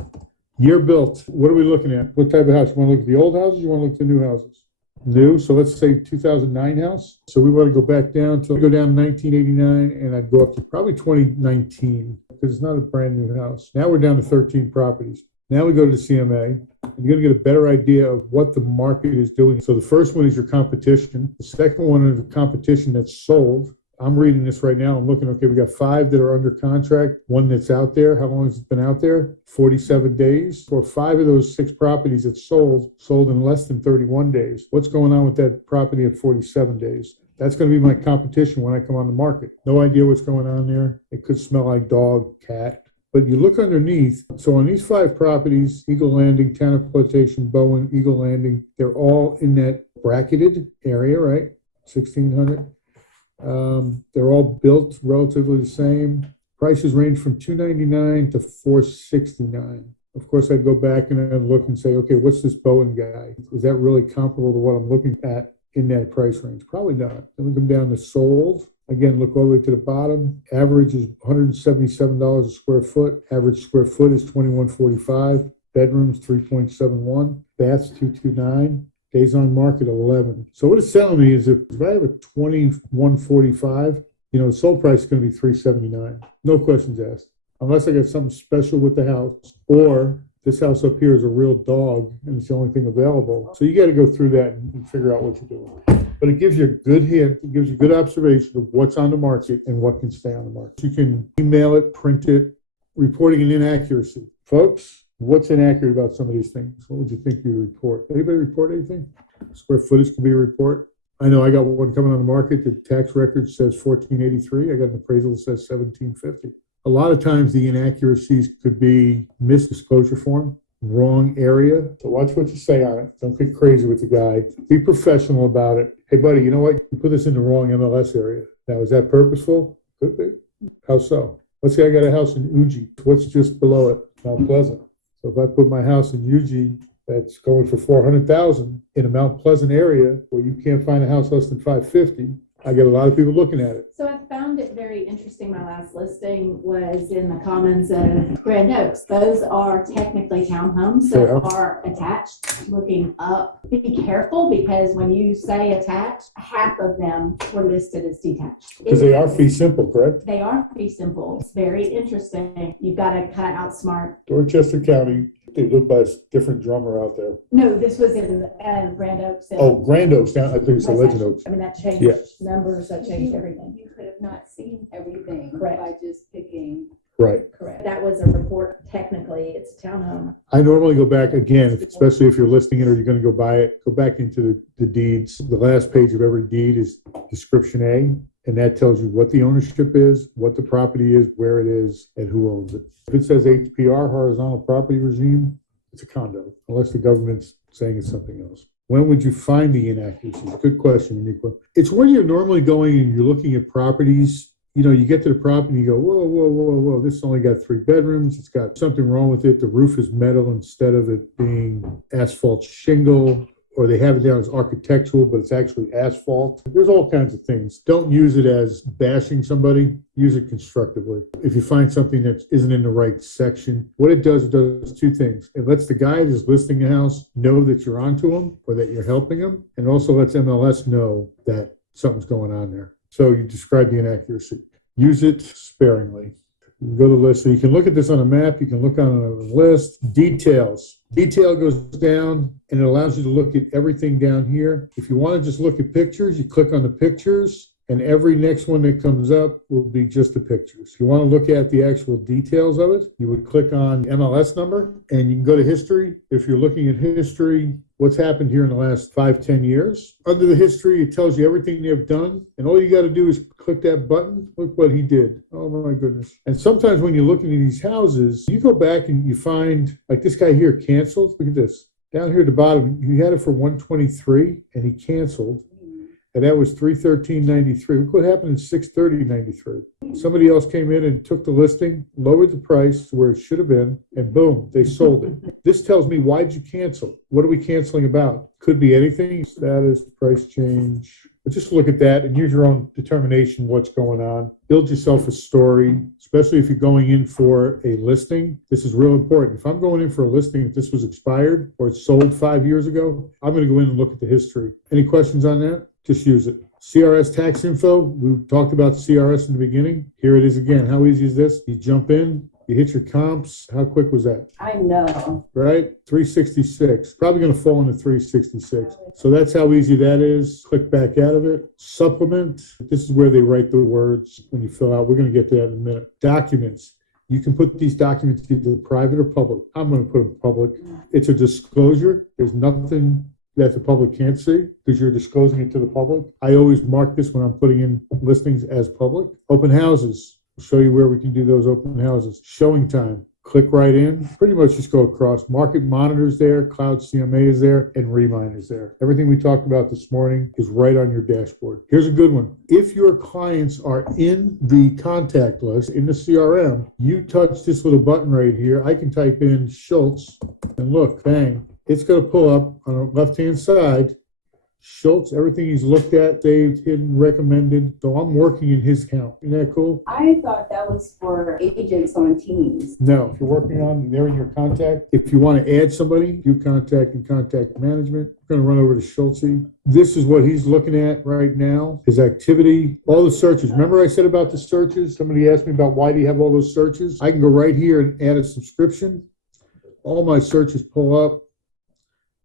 Year built, what are we looking at? What type of house? You want to look at the old houses, you want to look at the new houses? New, so let's say 2009 house. So we want to go back down to 1989, and I'd go up to probably 2019 because it's not a brand new house. Now we're down to 13 properties. Now we go to the CMA, and you're going to get a better idea of what the market is doing. So the first one is your competition. The second one is the competition that's sold. I'm reading this right now. I'm looking, okay, we got 5 that are under contract, 1 that's out there. How long has it been out there? 47 days. For 5 of those 6 properties that sold in less than 31 days. What's going on with that property at 47 days? That's going to be my competition when I come on the market. No idea what's going on there. It could smell like dog, cat. But you look underneath. So on these 5 properties, Eagle Landing, Town of Plantation, Bowen, Eagle Landing, they're all in that bracketed area, right? 1,600. They're all built relatively the same. Prices range from $299 to $469. Of course, I'd go back and I'd look and say, okay, what's this Bowen guy? Is that really comparable to what I'm looking at in that price range? Probably not. Then we come down to sold. Again, look all the way to the bottom. Average is $177 a square foot. Average square foot is $2,145. Bedrooms, 3.71. Baths, 229. Days on market, 11. So what it's telling me is if I have a 2145, the sold price is going to be 379. No questions asked. Unless I got something special with the house, or this house up here is a real dog and it's the only thing available. So you got to go through that and figure out what you're doing. But it gives you a good hint, it gives you a good observation of what's on the market and what can stay on the market. You can email it, print it, reporting an inaccuracy. Folks, what's inaccurate about some of these things? What would you think you'd report? Anybody report anything? Square footage could be a report. I know I got one coming on the market. The tax record says 1483. I got an appraisal that says 1750. A lot of times the inaccuracies could be misdisclosure form, wrong area. So watch what you say on it. Don't get crazy with the guy. Be professional about it. Hey, buddy, you know what? You put this in the wrong MLS area. Now, is that purposeful? Could be. How so? Let's say I got a house in Uji. What's just below it? Mount Pleasant. So if I put my house in Uji that's going for $400,000 in a Mount Pleasant area where you can't find a house less than $550, I get a lot of people looking at it. So I found it very interesting. My last listing was in the commons of Grand Oaks. Those are technically townhomes that are attached. Looking up, be careful because when you say attached, half of them were listed as detached. Because they are fee simple, correct? They are fee simple. It's very interesting. You've got to kind of outsmart. Dorchester County, they live by a different drummer out there. No, this was in Grand Oaks. Oh, Grand Oaks, down, I think it's the Legend Oaks. I mean, that changed numbers, that changed everything. You could have not seen everything Correct. by just picking. Right. Correct. That was a report. Technically, it's a townhome. I normally go back again, especially if you're listing it or you're going to go buy it, go back into the deeds. The last page of every deed is description A, and that tells you what the ownership is, what the property is, where it is, and who owns it. If it says HPR, horizontal property regime, it's a condo, unless the government's saying it's something else. When would you find the inaccuracies? Good question, Uniqua. It's when you're normally going and you're looking at properties you get to the property and you go, whoa, whoa, whoa, whoa, this only got 3 bedrooms. It's got something wrong with it. The roof is metal instead of it being asphalt shingle, or they have it down as architectural, but it's actually asphalt. There's all kinds of things. Don't use it as bashing somebody. Use it constructively. If you find something that isn't in the right section, what it does 2 things. It lets the guy that's listing the house know that you're onto him or that you're helping him, and also lets MLS know that something's going on there. So you describe the inaccuracy. Use it sparingly. You can go to the list. So you can look at this on a map. You can look on a list. Details. Detail goes down and it allows you to look at everything down here. If you want to just look at pictures, you click on the pictures and every next one that comes up will be just the pictures. If you want to look at the actual details of it, you would click on the MLS number and you can go to history. If you're looking at history, what's happened here in the last 5-10 years. Under the history, it tells you everything they've done. And all you got to do is click that button. Look what he did. Oh my goodness. And sometimes when you're looking at these houses, you go back and you find, like this guy here canceled. Look at this. Down here at the bottom, he had it for 123 and he canceled. And that was 313.93. Look what happened in 630.93. Somebody else came in and took the listing, lowered the price to where it should have been, and boom, they sold it. This tells me, why'd you cancel? What are we canceling about? Could be anything. Status, price change. But just look at that and use your own determination what's going on. Build yourself a story, especially if you're going in for a listing. This is real important. If I'm going in for a listing, if this was expired or it sold 5 years ago, I'm going to go in and look at the history. Any questions on that? Just use it. CRS tax info. We talked about CRS in the beginning. Here it is again. How easy is this? You jump in, you hit your comps. How quick was that? I know. Right? 366. Probably going to fall into 366. So that's how easy that is. Click back out of it. Supplement. This is where they write the words when you fill out. We're going to get to that in a minute. Documents. You can put these documents either private or public. I'm going to put them public. It's a disclosure. There's nothing that the public can't see because you're disclosing it to the public. I always mark this when I'm putting in listings as public. Open houses. I'll show you where we can do those open houses. Showing time. Click right in. Pretty much just go across. Market monitors there, Cloud CMA is there, and Remind is there. Everything we talked about this morning is right on your dashboard. Here's a good one. If your clients are in the contact list, in the CRM, you touch this little button right here. I can type in Schultz and look, bang. It's going to pull up on the left-hand side, Schultz, everything he's looked at, saved, hidden, recommended. So I'm working in his account. Isn't that cool? I thought that was for agents on Teams. No, if you're working on, they're in your contact. If you want to add somebody, do contact and contact management. We're going to run over to Schultz. This is what he's looking at right now, his activity, all the searches. Remember I said about the searches? Somebody asked me about why do you have all those searches? I can go right here and add a subscription. All my searches pull up.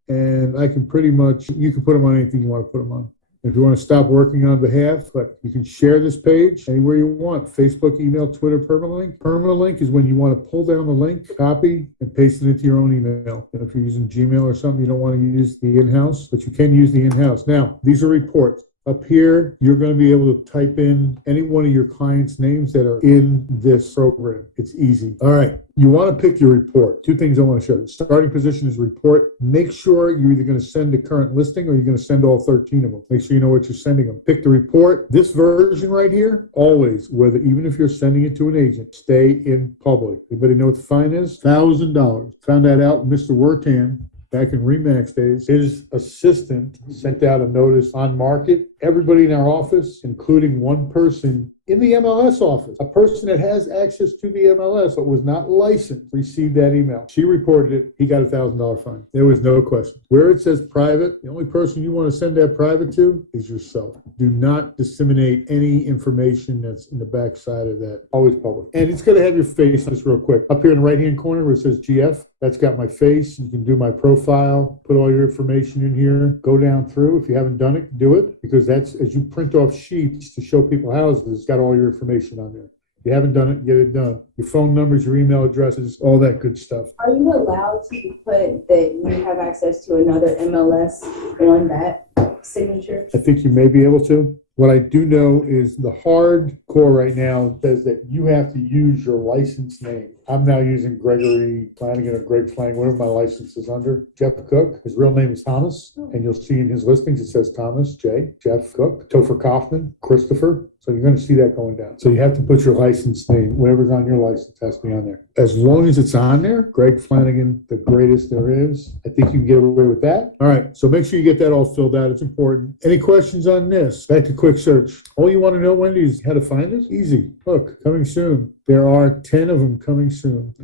And I can pretty much, you can put them on anything you want to put them on. If you want to stop working on behalf, but you can share this page anywhere you want. Facebook, email, Twitter, permalink. Permalink is when you want to pull down the link, copy, and paste it into your own email. And if you're using Gmail or something, you don't want to use the in-house, but you can use the in-house. Now, these are reports. Up here, you're going to be able to type in any one of your clients' names that are in this program. It's easy. All right. You want to pick your report. 2 things I want to show you. Starting position is report. Make sure you're either going to send the current listing or you're going to send all 13 of them. Make sure you know what you're sending them. Pick the report. This version right here, always, even if you're sending it to an agent, stay in public. Anybody know what the fine is? $1,000. Found that out, Mr. Wertan. Back in Remax days, his assistant sent out a notice on market. Everybody in our office, including one person in the MLS office, a person that has access to the MLS but was not licensed, received that email. She reported it. He got a $1,000 fine. There was no question. Where it says private, the only person you want to send that private to is yourself. Do not disseminate any information that's in the back side of that. Always public. And it's going to have your face just real quick. Up here in the right-hand corner where it says GF, that's got my face. You can do my profile, put all your information in here, go down through. If you haven't done it, do it, because that's, as you print off sheets to show people houses, it's got all your information on there. If you haven't done it, get it done. Your phone numbers, your email addresses, all that good stuff. Are you allowed to put that you have access to another MLS on that signature? I think you may be able to. What I do know is the hard core right now says that you have to use your license name. I'm now using Gregory Flanagan or Greg Flanagan, whatever my license is under. Jeff Cook, his real name is Thomas, and you'll see in his listings it says Thomas J. Jeff Cook, Topher Kaufman, Christopher. So you're gonna see that going down. So you have to put your license name, whatever's on your license has to be on there. As long as it's on there, Greg Flanagan, the greatest there is. I think you can get away with that. All right, so make sure you get that all filled out. It's important. Any questions on this? Back to quick search. All you want to know, Wendy, is how to find it? Easy. Look, coming soon. There are 10 of them coming soon.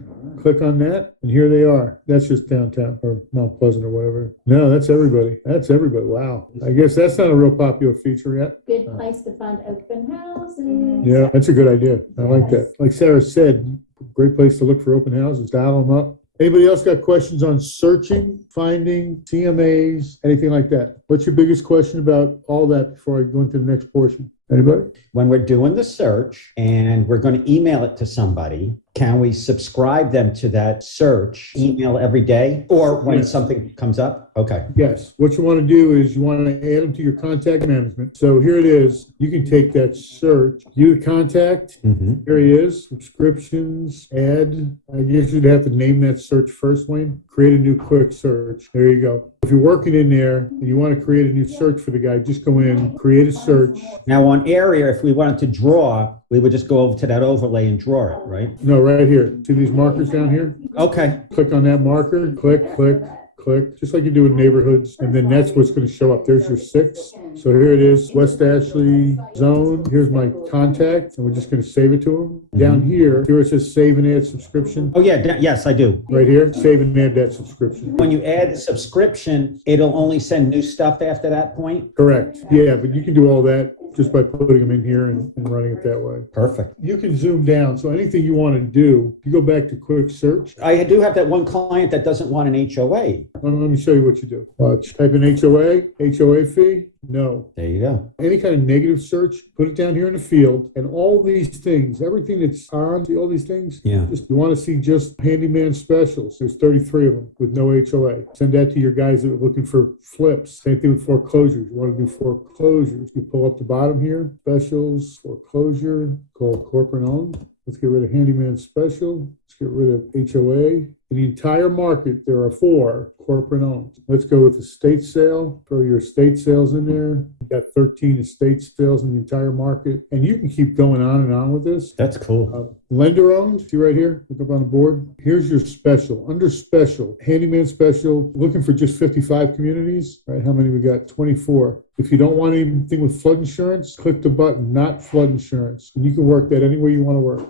Click on that, and here they are. That's just downtown or Mount Pleasant or whatever. No, that's everybody. That's everybody. Wow. I guess that's not a real popular feature yet. Good place to fund open houses. Yeah, that's a good idea. I like that. Like Sarah said, great place to look for open houses. Dial them up. Anybody else got questions on searching, finding, CMAs, anything like that? What's your biggest question about all that before I go into the next portion? Anybody? When we're doing the search and we're going to email it to somebody, can we subscribe them to that search email every day or when Yes. something comes up? Okay. Yes. What you want to do is you want to add them to your contact management. So here it is. You can take that search, view the contact. Mhm. Here he is. Subscriptions, add. I guess you'd have to name that search first, Wayne. Create a new quick search. There you go. If you're working in there and you want to create a new search for the guy, just go in, create a search. Now on area, if we wanted to draw, we would just go over to that overlay and draw it, right? No, right here. See these markers down here? Okay. Click on that marker, click, click, click, just like you do in neighborhoods. And then that's what's going to show up. There's your 6. So here it is, West Ashley zone. Here's my contact, and we're just going to save it to him. Down here it says save and add subscription. Oh, yeah. Yes, I do. Right here, save and add that subscription. When you add the subscription, it'll only send new stuff after that point? Correct. Yeah, but you can do all that just by putting them in here and running it that way. Perfect. You can zoom down. So anything you want to do, you go back to quick search. I do have that one client that doesn't want an HOA. Let me show you what you do. Watch. Type in HOA fee. No. There you go. Any kind of negative search, put it down here in the field, and all these things, everything that's on, see all these things? Yeah. Just, you want to see just handyman specials. There's 33 of them with no HOA. Send that to your guys that are looking for flips. Same thing with foreclosures. You want to do foreclosures. You pull up the bottom here, specials, foreclosure, called corporate owned. Let's get rid of handyman special. Let's get rid of HOA. In the entire market, there are 4 corporate owned. Let's go with estate sale. Throw your estate sales in there. You got 13 estate sales in the entire market. And you can keep going on and on with this. That's cool. Lender owned, see right here, look up on the board. Here's your special. Under special, handyman special, looking for just 55 communities, right? How many we got? 24. If you don't want anything with flood insurance, click the button, not flood insurance. And you can work that any way you want to work.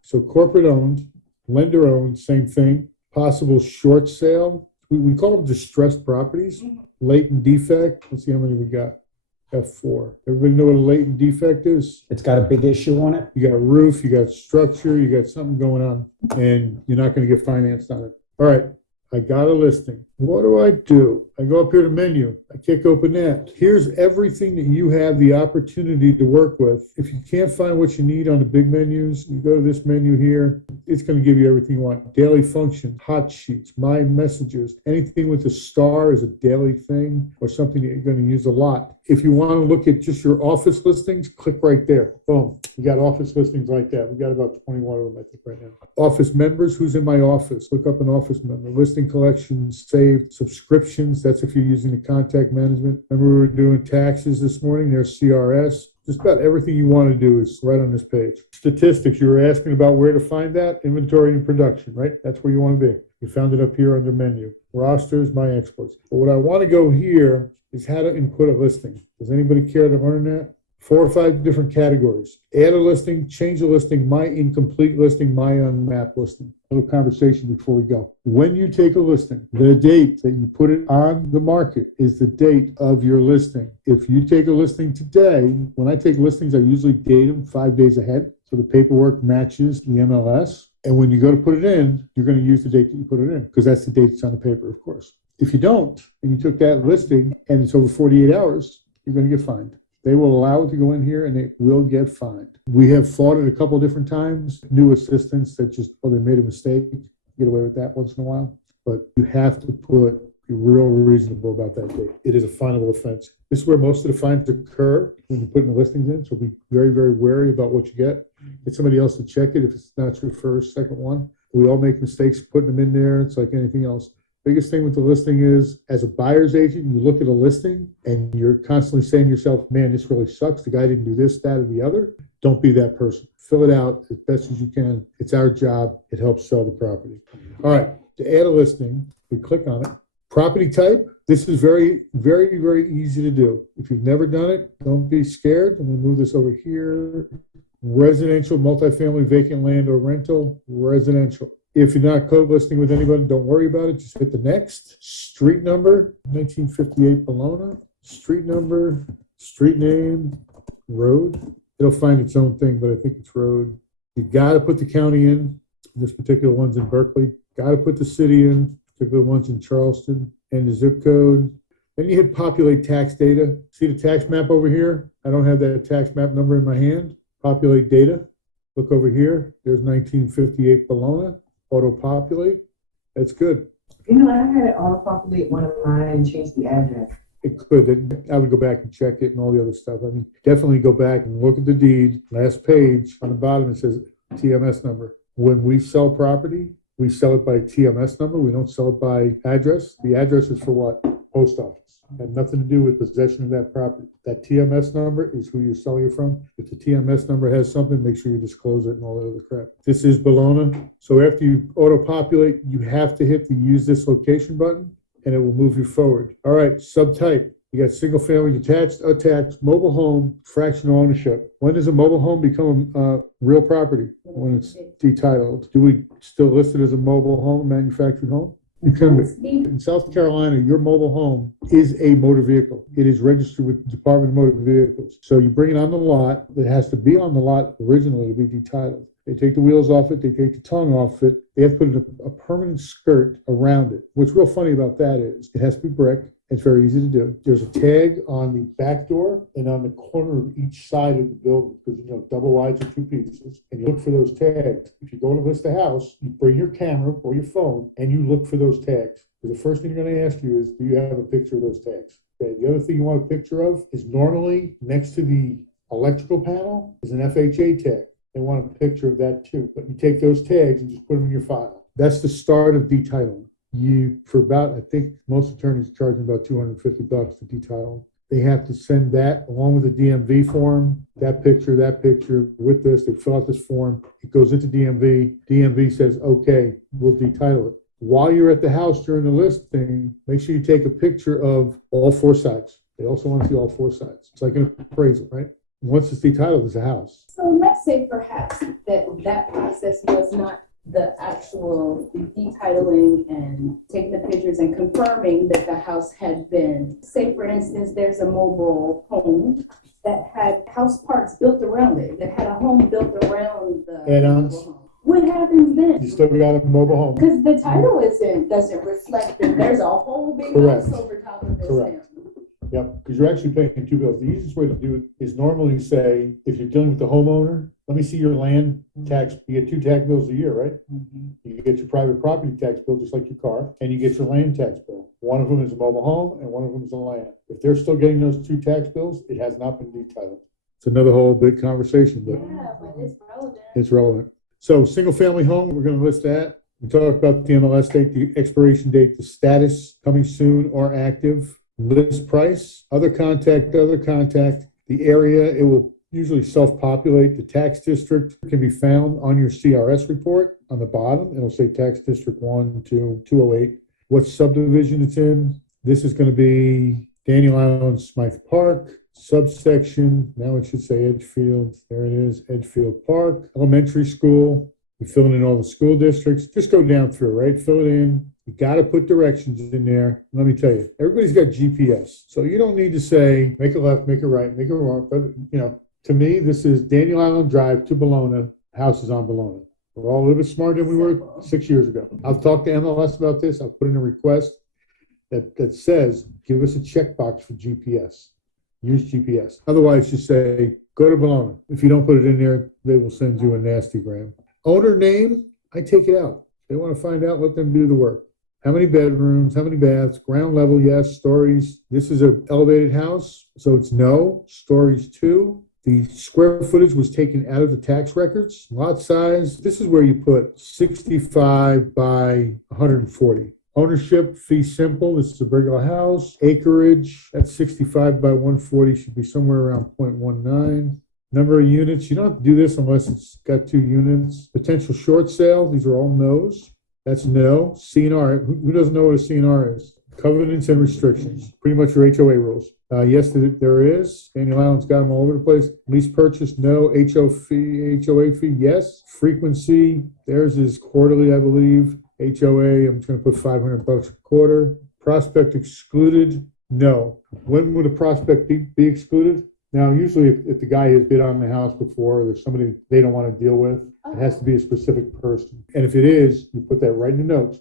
So corporate owned, lender owned, same thing. Possible short sale. We call them distressed properties. Latent defect. Let's see how many we got. F4. Everybody know what a latent defect is? It's got a big issue on it? You got roof, you got structure, you got something going on, and you're not going to get financed on it. All right, I got a listing. What do? I go up here to menu. I kick open that. Here's everything that you have the opportunity to work with. If you can't find what you need on the big menus, you go to this menu here. It's going to give you everything you want. Daily function, hot sheets, my messages, anything with a star is a daily thing or something that you're going to use a lot. If you want to look at just your office listings, click right there. Boom. We got office listings like that. We got about 21 of them, I think, right now. Office members, who's in my office? Look up an office member. Listing collections, saved, subscriptions. That's if you're using the contact management. Remember we were doing taxes this morning. There's CRS. Just about everything you want to do is right on this page. Statistics, you were asking about where to find that. Inventory and production, right? That's where you want to be. You found it up here under menu. Rosters, my exports. But what I want to go here is how to input a listing. Does anybody care to learn that? 4 or 5 different categories. Add a listing, change a listing, my incomplete listing, my unmapped listing. A little conversation before we go. When you take a listing, the date that you put it on the market is the date of your listing. If you take a listing today, when I take listings, I usually date them 5 days ahead. So the paperwork matches the MLS. And when you go to put it in, you're going to use the date that you put it in because that's the date that's on the paper, of course. If you don't, and you took that listing and it's over 48 hours, you're going to get fined. They will allow it to go in here and it will get fined. We have fought it a couple of different times. New assistants that just, they made a mistake, get away with that once in a while. But you have to be real reasonable about that date. It is a finable offense. This is where most of the fines occur when you're putting the listings in. So be very, very wary about what you get. Get somebody else to check it if it's not your first, second one. We all make mistakes putting them in there. It's like anything else. Biggest thing with the listing is, as a buyer's agent, you look at a listing and you're constantly saying to yourself, man, this really sucks. The guy didn't do this, that, or the other. Don't be that person. Fill it out as best as you can. It's our job. It helps sell the property. All right, to add a listing, we click on it. Property type, this is very, very, very easy to do. If you've never done it, don't be scared. I'm gonna move this over here. Residential, multifamily, vacant land or rental, residential. If you're not code listing with anybody, don't worry about it. Just hit the next. Street number, 1958 Bologna. Street number, street name, road. It'll find its own thing, but I think it's road. You gotta put the county in. This particular one's in Berkeley. Gotta put the city in, particular one's in Charleston, and the zip code. Then you hit populate tax data. See the tax map over here? I don't have that tax map number in my hand. Populate data. Look over here. There's 1958 Bologna. Auto-populate. That's good. You know, I had it auto-populate one of mine and change the address. It could. I would go back and check it and all the other stuff. I mean, definitely go back and look at the deed. Last page on the bottom, it says TMS number. When we sell property, we sell it by TMS number. We don't sell it by address. The address is for what? Post office. Had nothing to do with possession of that property. That TMS number is who you're selling it from. If the TMS number has something, make sure you disclose it and all that other crap. This is Bologna. So after you auto-populate, you have to hit the use this location button and it will move you forward. All right, subtype. You got single family, detached, attached, mobile home, fractional ownership. When does a mobile home become real property? When it's detitled. Do we still list it as a mobile home, manufactured home? It can be. In South Carolina, your mobile home is a motor vehicle. It is registered with the Department of Motor Vehicles. So you bring it on the lot. It has to be on the lot originally to be detitled. They take the wheels off it. They take the tongue off it. They have to put a permanent skirt around it. What's real funny about that is it has to be brick. It's very easy to do. There's a tag on the back door and on the corner of each side of the building because, you know, double wides are two pieces. And you look for those tags. If you go to list a house, you bring your camera or your phone and you look for those tags. The first thing they're going to ask you is, do you have a picture of those tags? Okay. The other thing you want a picture of is normally next to the electrical panel is an FHA tag. They want a picture of that too. But you take those tags and just put them in your file. That's the start of detitling. For about, I think most attorneys charge them about $250 to detitle. They have to send that along with the DMV form, that picture with this. They fill out this form. It goes into DMV. DMV says, okay, we'll detitle it. While you're at the house during the listing, make sure you take a picture of all four sides. They also want to see all four sides. It's like an appraisal, right? Once it's detitled, it's a house. So let's say perhaps that process was not the actual detitling and taking the pictures and confirming that the house had been, say for instance, there's a mobile home that had house parks built around it, that had a home built around the Add-ons. mobile home. What happens then? You still got a mobile home. Because the title doesn't reflect that there's a whole big Correct. house over top of this Correct. now. Yep, because you're actually paying two bills. The easiest way to do it is normally say, if you're dealing with the homeowner, let me see your land tax. You get two tax bills a year, right? You get your private property tax bill, just like your car, and you get your land tax bill. One of them is a mobile home and one of them is a land. If they're still getting those two tax bills, it has not been detitled. It's another whole big conversation, but Yeah, but it's relevant. it's relevant. So single family home, we're going to list that. We talked about the MLS date, the expiration date, the status, coming soon or active. List price, other contact, the area, it will usually self-populate. The tax district can be found on your CRS report on the bottom. It'll say tax district 1 to 208. What subdivision it's in. This is going to be Daniel Island, Smythe Park, subsection. Now it should say Edgefield. There it is, Edgefield Park, elementary school. You're filling in all the school districts. Just go down through, right? Fill it in. You got to put directions in there. Let me tell you, everybody's got GPS. So you don't need to say, make a left, make a right, make a wrong. But, you know, to me, this is Daniel Island Drive to Bologna. House is on Bologna. We're all a little bit smarter than we were 6 years ago. I've talked to MLS about this. I've put in a request that says, give us a checkbox for GPS. Use GPS. Otherwise, just say, go to Bologna. If you don't put it in there, they will send you a nasty gram. Owner name, I take it out. They want to find out, let them do the work. How many bedrooms, how many baths, ground level, yes, stories. This is an elevated house, so it's no. Stories 2. The square footage was taken out of the tax records. Lot size, this is where you put 65 by 140. Ownership, fee simple, this is a regular house. Acreage, that's 65 by 140, should be somewhere around 0.19. Number of units, you don't have to do this unless it's got 2 units. Potential short sale, these are all no's. That's no. CNR, who doesn't know what a CNR is? Covenants and restrictions, pretty much your HOA rules. Yes, there is. Daniel Allen's got them all over the place. Lease purchase, no. HOA fee, yes. Frequency, theirs is quarterly, I believe. HOA, I'm just going to put $500 a quarter. Prospect excluded, no. When would a prospect be excluded? Now, usually if the guy has bid on the house before, there's somebody they don't want to deal with, it has to be a specific person. And if it is, you put that right in the notes.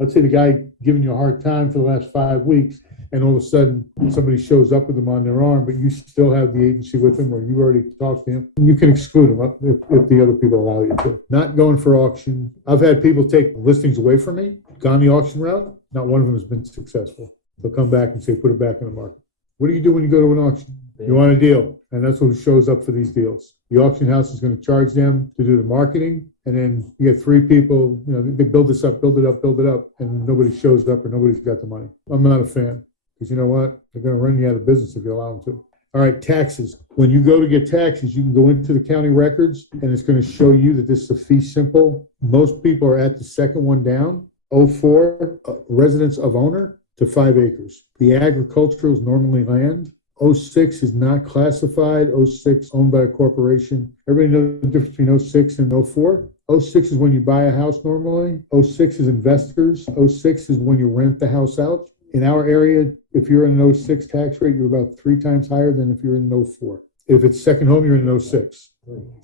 Let's say the guy giving you a hard time for the last 5 weeks, and all of a sudden somebody shows up with them on their arm, but you still have the agency with them, or you already talked to him, you can exclude them if the other people allow you to. Not going for auction. I've had people take listings away from me, gone the auction route. Not one of them has been successful. They'll come back and say, put it back in the market. What do you do when you go to an auction? You want a deal, and that's who shows up for these deals. The auction house is going to charge them to do the marketing, and then you get 3 people, they build this up, build it up, and nobody shows up or nobody's got the money. I'm not a fan, because you know what? They're going to run you out of business if you allow them to. All right, taxes. When you go to get taxes, you can go into the county records, and it's going to show you that this is a fee simple. Most people are at the second one down, 04, residence of owner to 5 acres. The agricultural is normally land. 06 is not classified. 06 owned by a corporation. Everybody knows the difference between 06 and 04. 06 is when you buy a house normally. 06 is investors. 06 is when you rent the house out. In our area, if you're in an 06 tax rate, you're about 3 times higher than if you're in an 04. If it's second home, you're in an 06.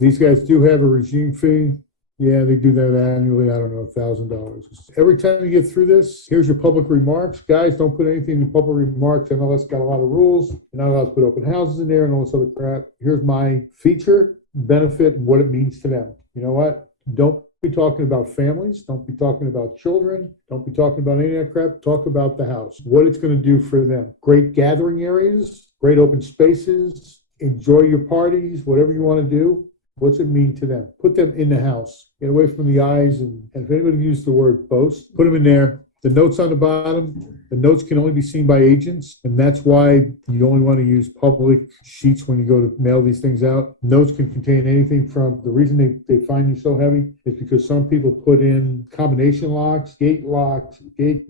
These guys do have a regime fee. Yeah, they do that annually. I don't know, $1,000. Every time you get through this, here's your public remarks. Guys, don't put anything in public remarks. MLS got a lot of rules. You're not allowed to put open houses in there and all this other crap. Here's my feature, benefit, and what it means to them. You know what? Don't be talking about families. Don't be talking about children. Don't be talking about any of that crap. Talk about the house, what it's going to do for them. Great gathering areas, great open spaces. Enjoy your parties, whatever you want to do. What's it mean to them? Put them in the house. Get away from the eyes. And if anybody used the word boast, put them in there. The notes on the bottom, the notes can only be seen by agents. And that's why you only want to use public sheets when you go to mail these things out. Notes can contain anything from, the reason they find you so heavy is because some people put in combination locks, gate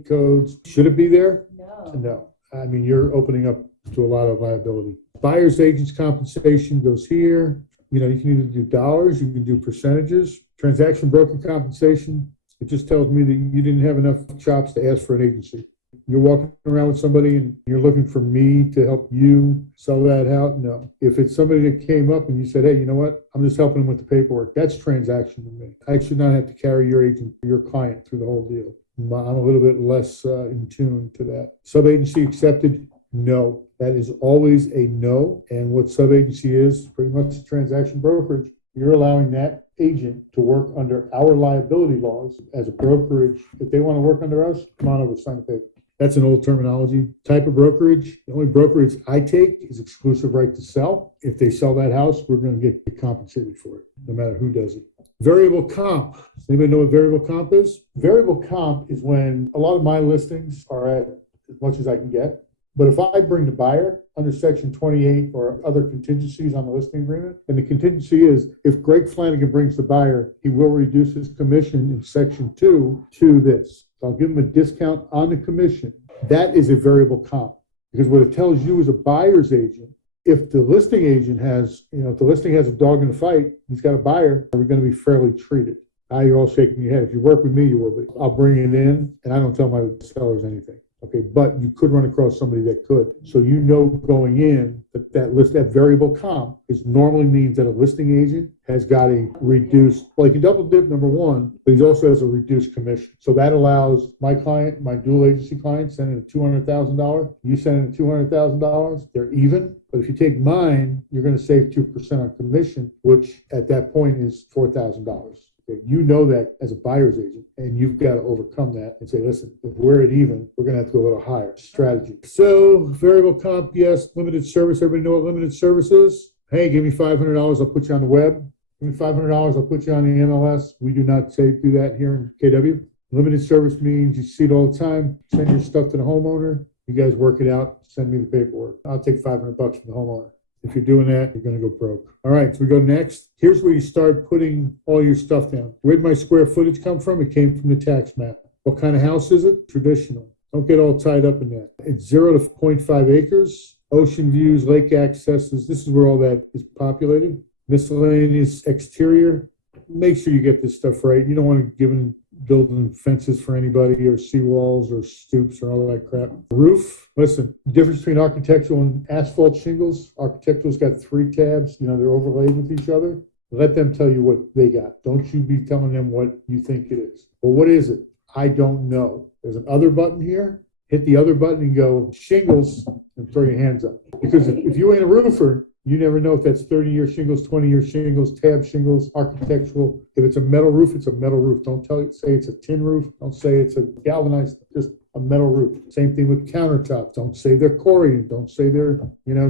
codes. Should it be there? No. No. I mean, you're opening up to a lot of liability. Buyer's agent's compensation goes here. You can either do dollars, you can do percentages. Transaction broker compensation, it just tells me that you didn't have enough chops to ask for an agency. You're walking around with somebody and you're looking for me to help you sell that house. No. If it's somebody that came up and you said, hey, you know what? I'm just helping them with the paperwork. That's transaction to me. I should not have to carry your agent, your client through the whole deal. I'm a little bit less in tune to that. Sub-agency accepted? No. That is always a no. And what sub-agency is, pretty much a transaction brokerage. You're allowing that agent to work under our liability laws as a brokerage. If they want to work under us, come on over, sign the paper. That's an old terminology. Type of brokerage, the only brokerage I take is exclusive right to sell. If they sell that house, we're going to get compensated for it, no matter who does it. Variable comp. Does anybody know what variable comp is? Variable comp is when a lot of my listings are at as much as I can get. But if I bring the buyer under Section 28 or other contingencies on the listing agreement, and the contingency is if Greg Flanagan brings the buyer, he will reduce his commission in Section 2 to this. So I'll give him a discount on the commission. That is a variable comp. Because what it tells you as a buyer's agent, if the listing agent has, if the listing has a dog in the fight, he's got a buyer, are we going to be fairly treated? Now you're all shaking your head. If you work with me, you will be. I'll bring it in, and I don't tell my sellers anything. Okay, but you could run across somebody that could. So going in that variable comp normally means that a listing agent has got a reduced, well, he can double dip, number one, but he also has a reduced commission. So that allows my client, my dual agency client, send in a $200,000. You send in $200,000, they're even. But if you take mine, you're going to save 2% on commission, which at that point is $4,000. You know that as a buyer's agent, and you've got to overcome that and say, listen, if we're at even, we're going to have to go a little higher. Strategy. So variable comp, yes. Limited service. Everybody know what limited service is? Hey, give me $500. I'll put you on the web. Give me $500. I'll put you on the MLS. We do not do that here in KW. Limited service means you see it all the time. Send your stuff to the homeowner. You guys work it out. Send me the paperwork. I'll take $500 from the homeowner. If you're doing that, you're going to go broke. All right, so we go next. Here's where you start putting all your stuff down. Where'd my square footage come from? It came from the tax map. What kind of house is it? Traditional. Don't get all tied up in that. It's 0 to 0.5 acres. Ocean views, lake accesses. This is where all that is populated. Miscellaneous exterior. Make sure you get this stuff right. You don't want to give in building fences for anybody or seawalls or stoops or all that crap. Roof. Listen, the difference between architectural and asphalt shingles. Architectural's got 3 tabs. You know, they're overlaid with each other. Let them tell you what they got. Don't you be telling them what you think it is. Well, what is it? I don't know. There's an other button here. Hit the other button and go shingles and throw your hands up. Because if you ain't a roofer, you never know if that's 30-year shingles, 20-year shingles, tab shingles, architectural. If it's a metal roof, it's a metal roof. Don't say it's a tin roof. Don't say it's a galvanized, just a metal roof. Same thing with countertops. Don't say they're Corian. Don't say they're,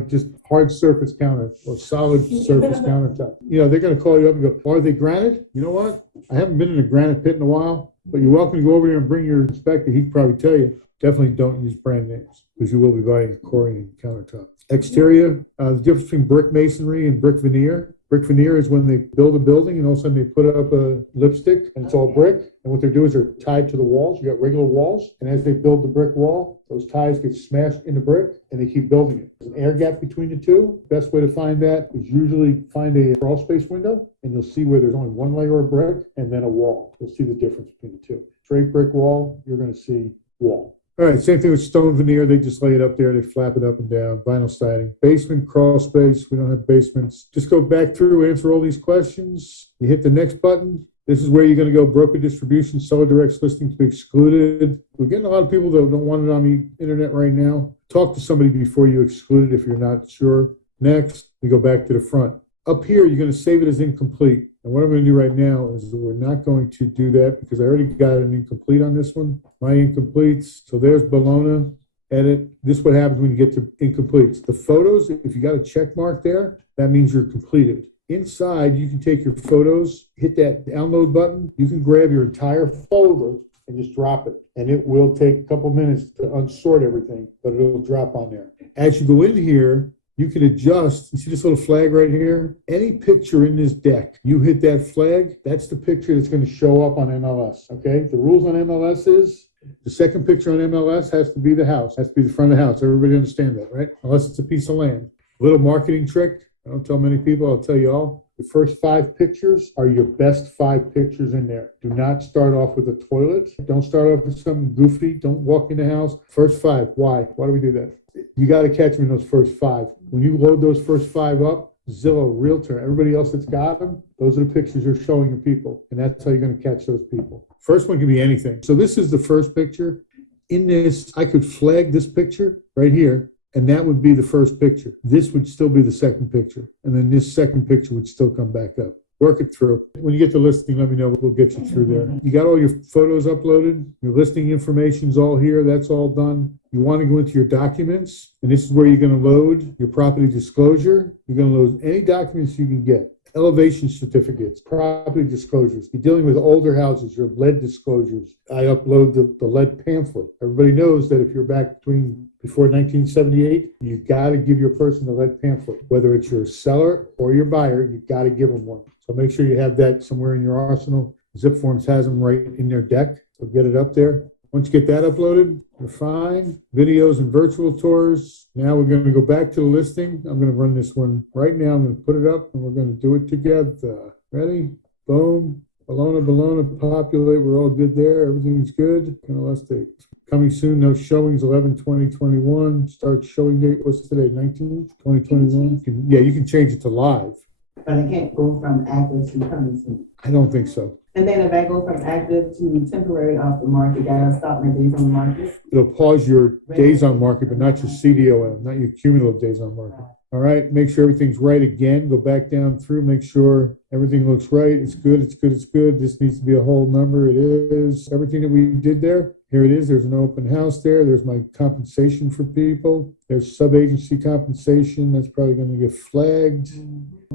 just hard surface counter or solid surface countertop. They're going to call you up and go, are they granite? You know what? I haven't been in a granite pit in a while, but you're welcome to go over there and bring your inspector. He'd probably tell you. Definitely don't use brand names because you will be buying a Corian countertop. Exterior, the difference between brick masonry and brick veneer. Brick veneer is when they build a building and all of a sudden they put up a lipstick and it's all brick. And what they're doing is they're tied to the walls. You got regular walls. And as they build the brick wall, those ties get smashed into brick and they keep building it. There's an air gap between the two. Best way to find that is usually find a crawl space window and you'll see where there's only one layer of brick and then a wall. You'll see the difference between the two. Straight brick wall, you're going to see wall. All right, same thing with stone veneer. They just lay it up there. They flap it up and down. Vinyl siding. Basement, crawl space. We don't have basements. Just go back through, answer all these questions. You hit the next button. This is where you're going to go broker distribution, seller directs listing to be excluded. We're getting a lot of people that don't want it on the internet right now. Talk to somebody before you exclude it if you're not sure. Next, we go back to the front. Up here, you're going to save it as incomplete. And what I'm going to do right now is we're not going to do that because I already got an incomplete on this one. My incompletes. So there's Bologna, edit. This is what happens when you get to incompletes. The photos, if you got a check mark there, that means you're completed. Inside, you can take your photos, hit that download button. You can grab your entire folder and just drop it. And it will take a couple minutes to unsort everything, but it'll drop on there. As you go in here, you can adjust. You see this little flag right here? Any picture in this deck, you hit that flag, that's the picture that's going to show up on MLS, okay? The rules on MLS is the second picture on MLS has to be the house, has to be the front of the house. Everybody understand that, right? Unless it's a piece of land. Little marketing trick. I don't tell many people, I'll tell you all. The first 5 pictures are your best 5 pictures in there. Do not start off with a toilet. Don't start off with something goofy. Don't walk in the house. First 5. Why? Why do we do that? You got to catch them in those first 5. When you load those first 5 up, Zillow, Realtor, everybody else that's got them, those are the pictures you're showing your people. And that's how you're going to catch those people. First one can be anything. So this is the first picture. In this, I could flag this picture right here, and that would be the first picture. This would still be the second picture. And then this second picture would still come back up. Work it through. When you get the listing, let me know. We'll get you through there. You got all your photos uploaded. Your listing information's all here. That's all done. You want to go into your documents, and this is where you're going to load your property disclosure. You're going to load any documents you can get. Elevation certificates, property disclosures. You're dealing with older houses, your lead disclosures. I upload the lead pamphlet. Everybody knows that if you're back before 1978, you got to give your person the lead pamphlet. Whether it's your seller or your buyer, you got to give them one. So make sure you have that somewhere in your arsenal. Zip Forms has them right in their deck, so get it up there. Once you get that uploaded, you're fine. Videos and virtual tours. Now we're going to go back to the listing. I'm going to run this one right now. I'm going to put it up and we're going to do it together. Ready? Boom. Bologna, populate. We're all good there. Everything's good. MLS date. Coming soon. No showings. 11/20/21. Start showing date. What's today? 19th? 2021. You can change it to live. But I can't go from active to coming soon. I don't think so. And then if I go from active to temporary off the market, gotta stop my days on the market. It'll pause your days on market, but not your CDOM, not your cumulative days on market. All right, make sure everything's right again. Go back down through, make sure everything looks right. It's good, it's good, it's good. This needs to be a whole number. It is. Everything that we did there, here it is. There's an open house there. There's my compensation for people. There's sub-agency compensation. That's probably going to get flagged.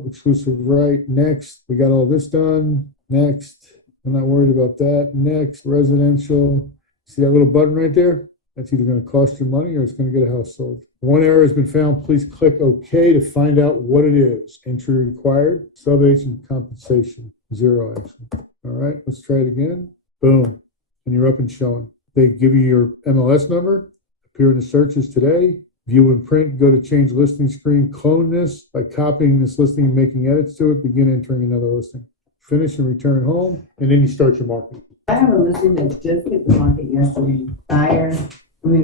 Exclusive right. Next. We got all this done. Next. I'm not worried about that. Next, residential. See that little button right there? That's either going to cost you money or it's going to get a house sold. One error has been found. Please click OK to find out what it is. Entry required. Sub-agent compensation. 0, actually. All right, let's try it again. Boom. And you're up and showing. They give you your MLS number. Appear in the searches today. View and print. Go to change listing screen. Clone this by copying this listing and making edits to it. Begin entering another listing. Finish and return home. And then you start your marketing. I have a listing that just hit the market yesterday.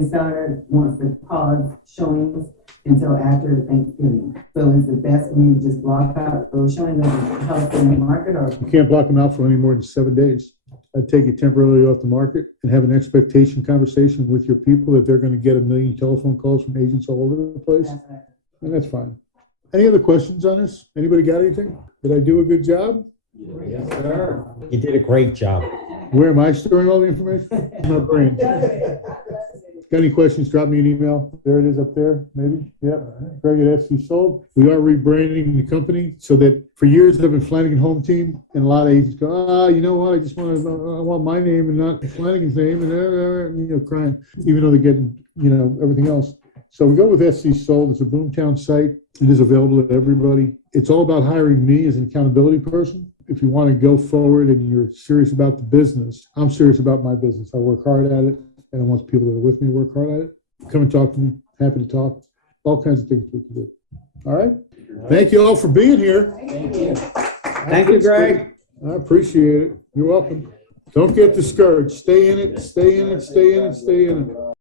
Seller wants to pause showings until after Thanksgiving. So is it best for me to just block out those showings and help in the market, or? You can't block them out for any more than 7 days. I'd take it temporarily off the market and have an expectation conversation with your people that they're going to get 1 million telephone calls from agents all over the place. And that's fine. Any other questions on this? Anybody got anything? Did I do a good job? Yes, sir. You did a great job. Where am I storing all the information? My brain. Got any questions, drop me an email. There it is up there, maybe. Yep. Greg at SC Sold. We are rebranding the company so that for years I've been Flanagan Home Team, and a lot of agents go, you know what? I want my name and not Flanagan's name, and crying, even though they're getting, everything else. So we go with SC Sold. It's a Boomtown site. It is available to everybody. It's all about hiring me as an accountability person. If you want to go forward and you're serious about the business, I'm serious about my business. I work hard at it. And I want people that are with me to work hard at it. Come and talk to me. Happy to talk. All kinds of things we can do. All right. Thank you all for being here. Thank you, Greg. I appreciate it. You're welcome. Don't get discouraged. Stay in it, stay in it, stay in it, stay in it.